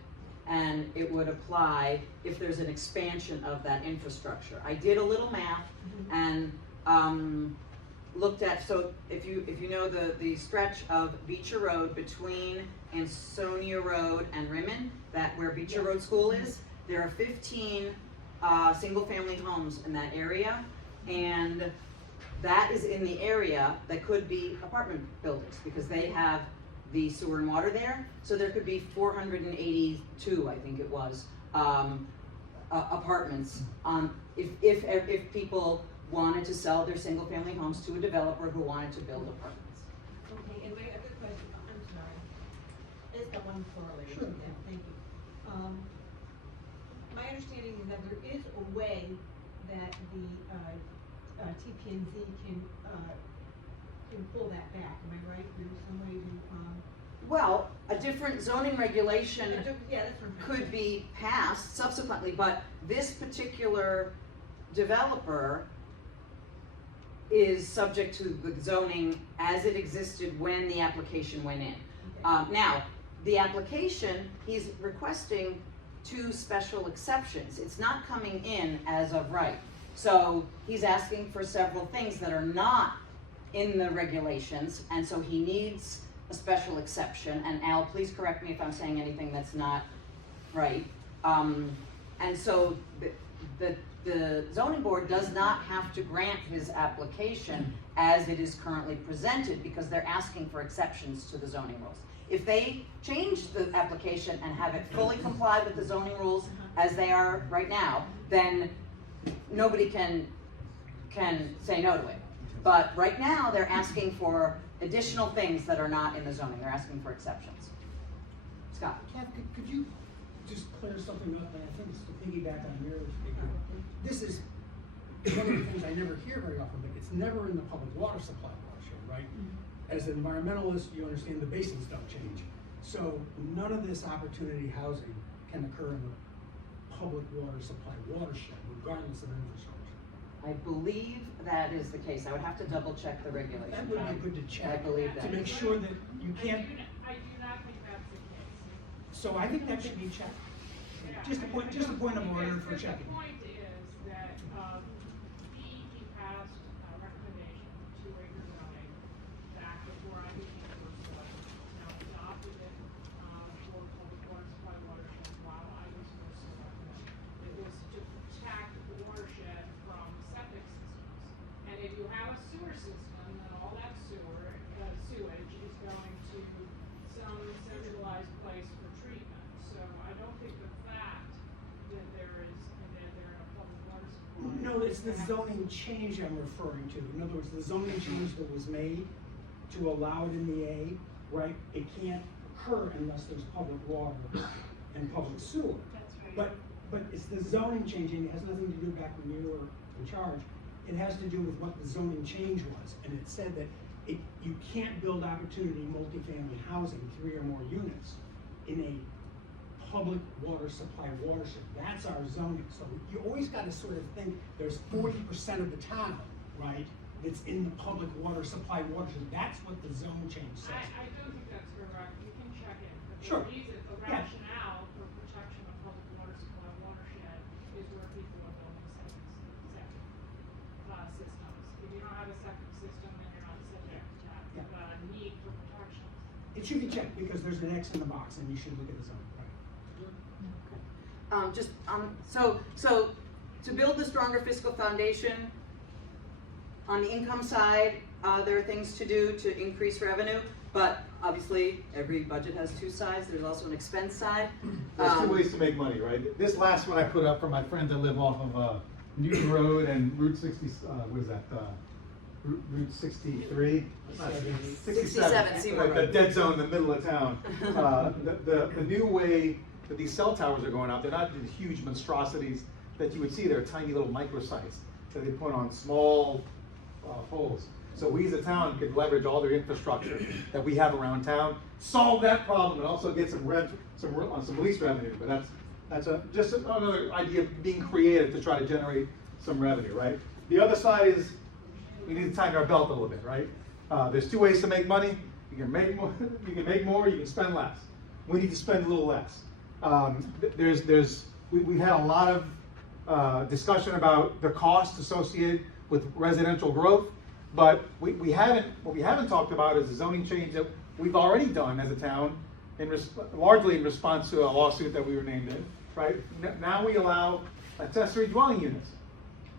And it would apply if there's an expansion of that infrastructure. I did a little math and looked at, so if you know the stretch of Beecher Road between Ansonia Road and Rimmon, that where Beecher Road School is, there are 15 single-family homes in that area, and that is in the area that could be apartment buildings because they have the sewer and water there. So there could be 482, I think it was, apartments if people wanted to sell their single-family homes to a developer who wanted to build apartments. Okay, and my other question, I'm sorry, I just got one correlation to that, thank you. My understanding is that there is a way that the TPNZ can pull that back, am I right? There's some way to, Well, a different zoning regulation yeah, that's what I'm could be passed subsequently, but this particular developer is subject to the zoning as it existed when the application went in. Now, the application, he's requesting 2 special exceptions. It's not coming in as of right. So he's asking for several things that are not in the regulations, and so he needs a special exception. And Al, please correct me if I'm saying anything that's not right. And so the zoning board does not have to grant his application as it is currently presented, because they're asking for exceptions to the zoning rules. If they change the application and have it fully comply with the zoning rules as they are right now, then nobody can say no to it. But right now, they're asking for additional things that are not in the zoning. They're asking for exceptions. Scott? Kath, could you just clear something up, and I think it's to piggyback on yours. This is one of the things I never hear very often, but it's never in the public water supply watershed, right? As an environmentalist, you understand the basins don't change. So none of this opportunity housing can occur in the public water supply watershed, regardless of infrastructure. I believe that is the case. I would have to double check the regulation. That would be good to check. I believe that. To make sure that you can't. I do not think that's the case. So I think that should be checked. Just a point of order for checking. The point is that he passed a recommendation to acre zoning back before I became first selectman. Now adopted it for public water supply watershed while I was first selectman. It was to protect the watershed from septic systems. And if you have a sewer system, then all that sewage is going to some centralized place for treatment. So I don't think the fact that they're in a public water supply. No, it's the zoning change I'm referring to. In other words, the zoning change that was made to allow it in the A, right? It can't occur unless there's public water and public sewer. That's right. But it's the zoning change, and it has nothing to do back when you were in charge. It has to do with what the zoning change was, and it said that you can't build opportunity multifamily housing, 3 or more units, in a public water supply watershed. That's our zoning. So you always got to sort of think there's 40% of the town, right, that's in the public water supply watershed. That's what the zone change says. I don't think that's correct. You can check it. But Sure. The reason, the Yeah. rationale for protection of public water supply watershed is where people are building septic systems. If you don't have a septic system, then you're not subject to that. Yeah. Need for protection. It should be checked because there's an X in the box, and you should look at the zone. Right. So to build the stronger fiscal foundation, on the income side, there are things to do to increase revenue, but obviously every budget has two sides. There's also an expense side. There's two ways to make money, right? This last one I put up for my friends that live off of Newton Road and Route 60, what is that? Route 63? 67, Seymour The Road. dead zone in the middle of town. The new way that these cell towers are going out, they're not these huge monstrosities that you would see. They're tiny little microsites that they put on small poles. So we as a town could leverage all their infrastructure that we have around town, solve that problem, and also get some lease revenue. But that's just another idea of being creative to try to generate some revenue, right? The other side is we need to tighten our belt a little bit, right? There's two ways to make money. You can make more, you can spend less. We need to spend a little less. We've had a lot of discussion about the cost associated with residential growth, but what we haven't talked about is the zoning change that we've already done as a town, largely in response to a lawsuit that we were named in, right? Now we allow accessory dwelling units.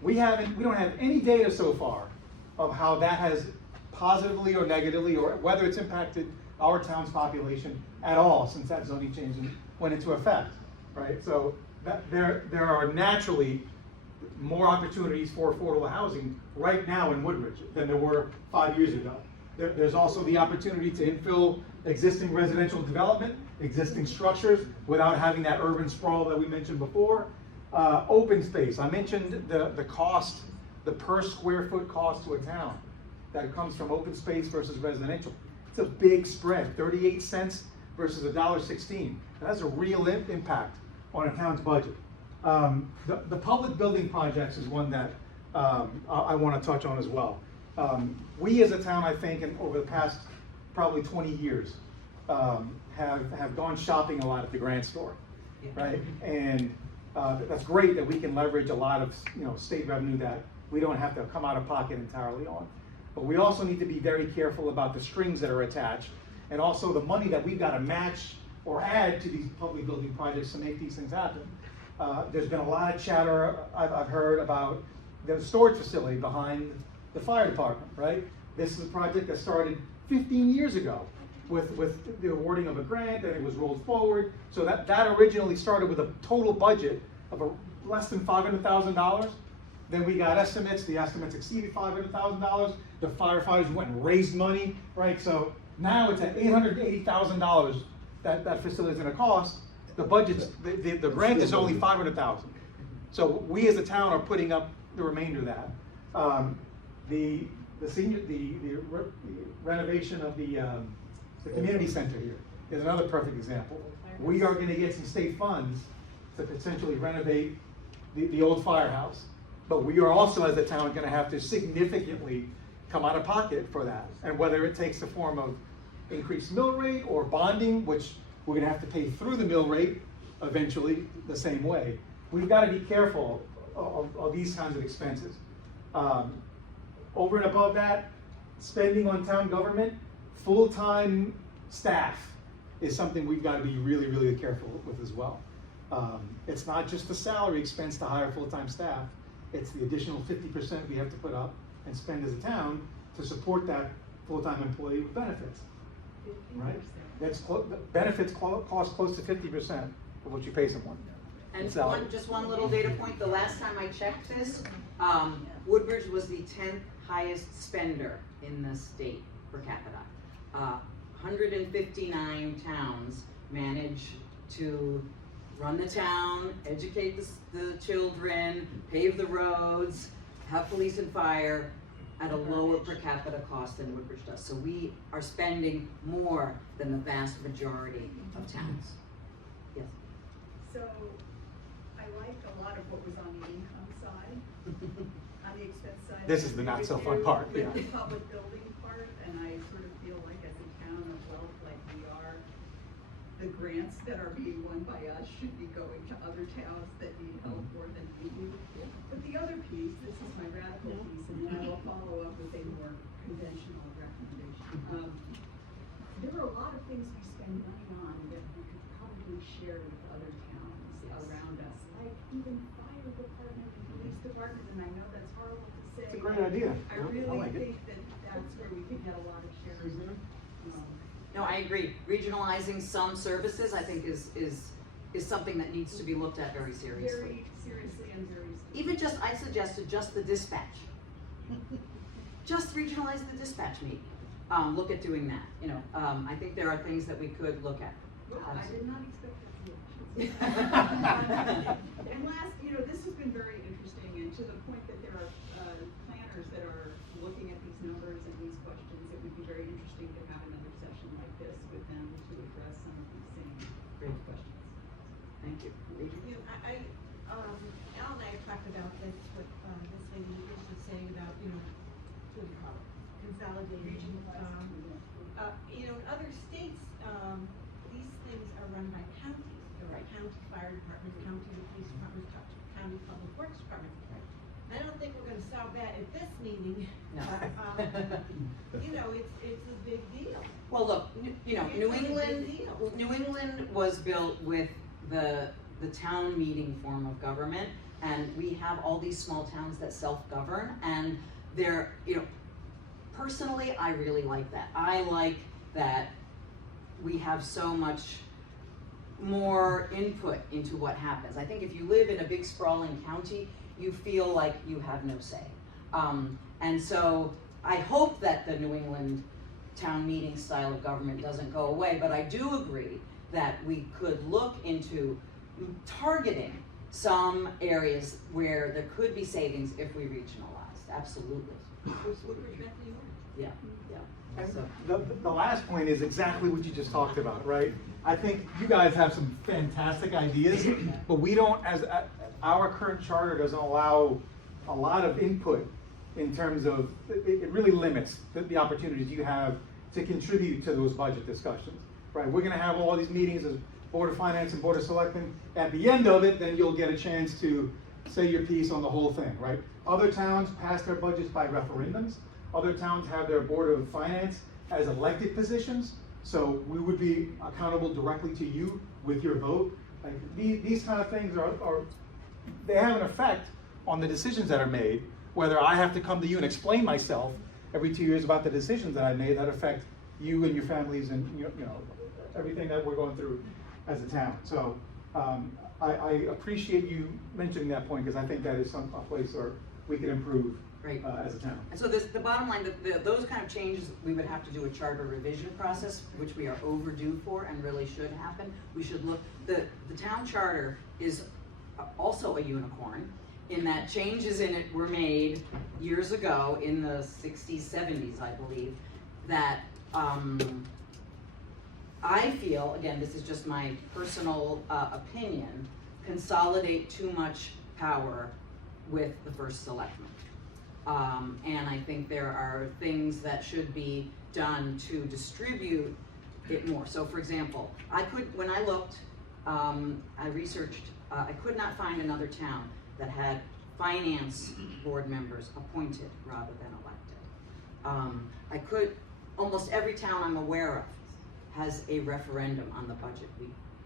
We don't have any data so far of how that has positively or negatively, or whether it's impacted our town's population at all since that zoning change went into effect, right? So there are naturally more opportunities for affordable housing right now in Woodbridge than there were 5 years ago. There's also the opportunity to infill existing residential development, existing structures, without having that urban sprawl that we mentioned before. Open space, I mentioned the cost, the per square foot cost to a town that comes from open space versus residential. It's a big spread, 38 cents versus $1.16. That's a real impact on a town's budget. The public building projects is one that I want to touch on as well. We as a town, I think, over the past probably 20 years, have gone shopping a lot at the Grand Store, right? And that's great that we can leverage a lot of state revenue that we don't have to come out of pocket entirely on. But we also need to be very careful about the strings that are attached, and also the money that we've got to match or add to these public building projects to make these things happen. There's been a lot of chatter I've heard about the storage facility behind the fire department, right? This is a project that started 15 years ago with the awarding of a grant, and it was rolled forward. So that originally started with a total budget of less than $500,000. Then we got estimates, the estimates exceeded $500,000. The firefighters went and raised money, right? So now it's at $880,000 that facility is gonna cost. The budget's, the grant is only $500,000. So we as a town are putting up the remainder of that. The renovation of the community center here is another perfect example. We are gonna get some state funds to potentially renovate the old firehouse. But we are also, as a town, gonna have to significantly come out of pocket for that. And whether it takes the form of increased mill rate or bonding, which we're gonna have to pay through the mill rate eventually the same way. We've gotta be careful of these kinds of expenses. Over and above that, spending on town government, full-time staff is something we've gotta be really, really careful with as well. It's not just the salary expense to hire full-time staff, it's the additional 50% we have to put up and spend as a town to support that full-time employee with benefits, right? Benefits cost close to 50% of what you pay someone. And just one little data point, the last time I checked this, Woodbridge was the 10th highest spender in the state per capita. 159 towns manage to run the town, educate the children, pave the roads, have police and fire at a lower per capita cost than Woodbridge does. So we are spending more than the vast majority of towns. Yes? So, I like a lot of what was on the income side, on the expense side. This is the not so fun part, yeah. With the public building part, and I sort of feel like as a town of wealth, like we are, the grants that are being won by us should be going to other towns that need help more than we do. But the other piece, this is my radical piece, and then I will follow up with a more conventional recommendation. There are a lot of things we spend money on that we could probably share with other towns around us, like even fire department and police department, and I know that's horrible to say. It's a great idea. I really think that that's where we can get a lot of shares. No, I agree. Regionalizing some services, I think, is something that needs to be looked at very seriously. Very seriously and very seriously. Even just, I suggested just the dispatch. Just regionalize the dispatch meeting. Look at doing that, you know. I think there are things that we could look at. Well, I did not expect that. And last, you know, this has been very interesting, and to the point that there are planners that are looking at these numbers and these questions. It would be very interesting to have another session like this with them to address some of these same Great questions. Thank you. You know, Al and I have talked about this, what this lady was saying about, you know, consolidating. You know, in other states, these things are run by counties. There are county fire departments, county police departments, county public works departments. I don't think we're gonna solve that at this meeting. No. You know, it's a big deal. Well, look, you know, New England was built with the town meeting form of government, and we have all these small towns that self-govern, and they're, you know, personally, I really like that. I like that we have so much more input into what happens. I think if you live in a big sprawling county, you feel like you have no say. And so I hope that the New England town meeting style of government doesn't go away, but I do agree that we could look into targeting some areas where there could be savings if we regionalized, absolutely. Yeah, yeah. And the last point is exactly what you just talked about, right? I think you guys have some fantastic ideas, but we don't, our current charter doesn't allow a lot of input in terms of, it really limits the opportunities you have to contribute to those budget discussions, right? We're gonna have all these meetings as Board of Finance and Board of Selectmen. At the end of it, then you'll get a chance to say your piece on the whole thing, right? Other towns pass their budgets by referendums. Other towns have their Board of Finance as elected positions, so we would be accountable directly to you with your vote. Like, these kind of things they have an effect on the decisions that are made, whether I have to come to you and explain myself every 2 years about the decisions that I made that affect you and your families and you know everything that we're going through as a town. So I appreciate you mentioning that point, because I think that is a place where we can improve as a town. And so the bottom line, those kind of changes, we would have to do a charter revision process, which we are overdue for and really should happen. We should look, the town charter is also a unicorn in that changes in it were made years ago in the 60s, 70s, I believe, that I feel, again, this is just my personal opinion, consolidate too much power with the first selectman. And I think there are things that should be done to distribute it more. So for example, when I looked, I researched, I could not find another town that had finance board members appointed rather than elected. Almost every town I'm aware of has a referendum on the budget.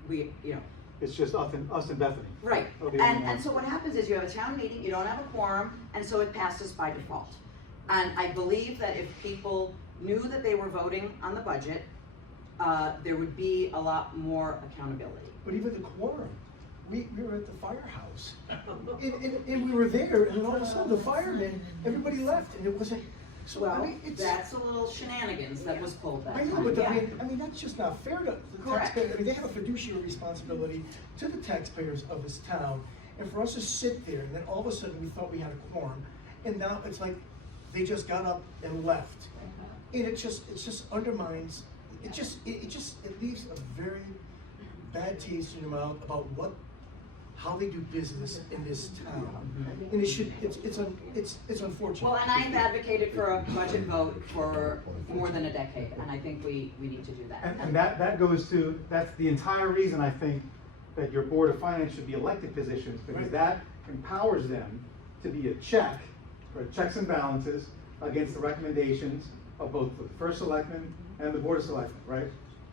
We you know. It's just us and Bethany. Right, and so what happens is you have a town meeting, you don't have a quorum, and so it passes by default. And I believe that if people knew that they were voting on the budget, there would be a lot more accountability. But even the quorum, we were at the firehouse, and we were there, and all of a sudden the firemen, everybody left, and it wasn't. So Well, I mean, that's a little shenanigans that was pulled that I know, time. but Yeah. I mean, that's just not fair to the Correct. taxpayers. I mean, they have a fiduciary responsibility to the taxpayers of this town, and for us to sit there, and then all of a sudden we thought we had a quorum, and now it's like they just got up and left, and it just undermines. It leaves a very bad taste in your mouth about how they do business in this town, and it's unfortunate. Well, and I've advocated for a budget vote for more than a decade, and I think we need to do that. And that goes to, that's the entire reason I think that your Board of Finance should be elected positions, because that empowers them to be a check, or checks and balances against the recommendations of both the first selectman and the Board of Selectmen, right?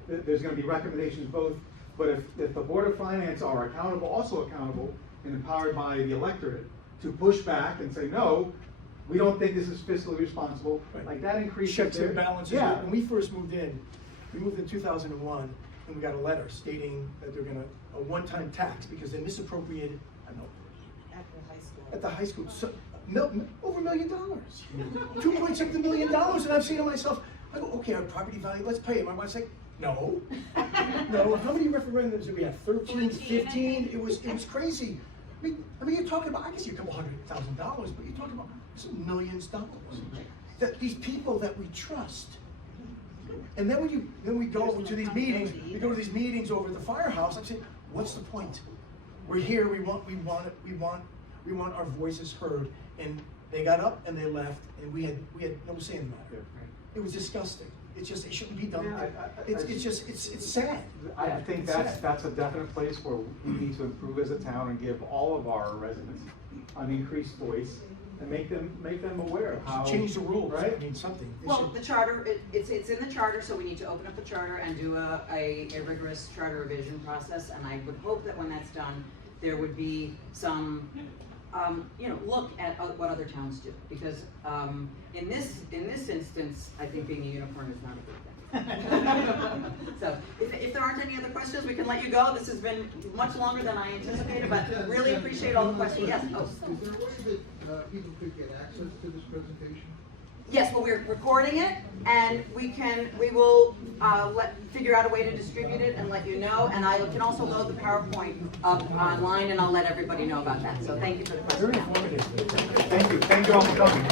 There's gonna be recommendations both, but if the Board of Finance are also accountable and empowered by the electorate to push back and say, no, we don't think this is fiscally responsible, like that increases Checks and balances. Yeah. When we first moved in 2001, and we got a letter stating that they're gonna, a one-time tax, because they misappropriated, I don't know, at the high school, so, over $1 million. $2.6 million, and I'm saying to myself, I go, okay, our property value, let's pay it. My wife's like, no. No, how many referendums did we have? 13, 15? It was crazy. I mean, you're talking about, I guess you're a couple $100,000, but you're talking about some millions of dollars. That these people that we trust. And then we go to these meetings, over at the firehouse. I'm saying, what's the point? We're here, we want our voices heard. And they got up and they left, and we had no say in the matter. It was disgusting. It shouldn't be done. It's sad. I think that's a definite place where we need to improve as a town and give all of our residents an increased voice and make them aware of how. Change the rules, right? I mean, something. Well, the charter, it's in the charter, so we need to open up the charter and do a rigorous charter revision process, and I would hope that when that's done, there would be some, look at what other towns do, because in this instance, I think being a unicorn is not a good thing. So, if there aren't any other questions, we can let you go. This has been much longer than I anticipated, but really appreciate all the questions. Yes. Oh. Is there a way that people could get access to this presentation? Yes, well, we're recording it, and we will figure out a way to distribute it and let you know, and I can also load the PowerPoint up online, and I'll let everybody know about that. So thank you for the question. Very informative. Thank you all for coming.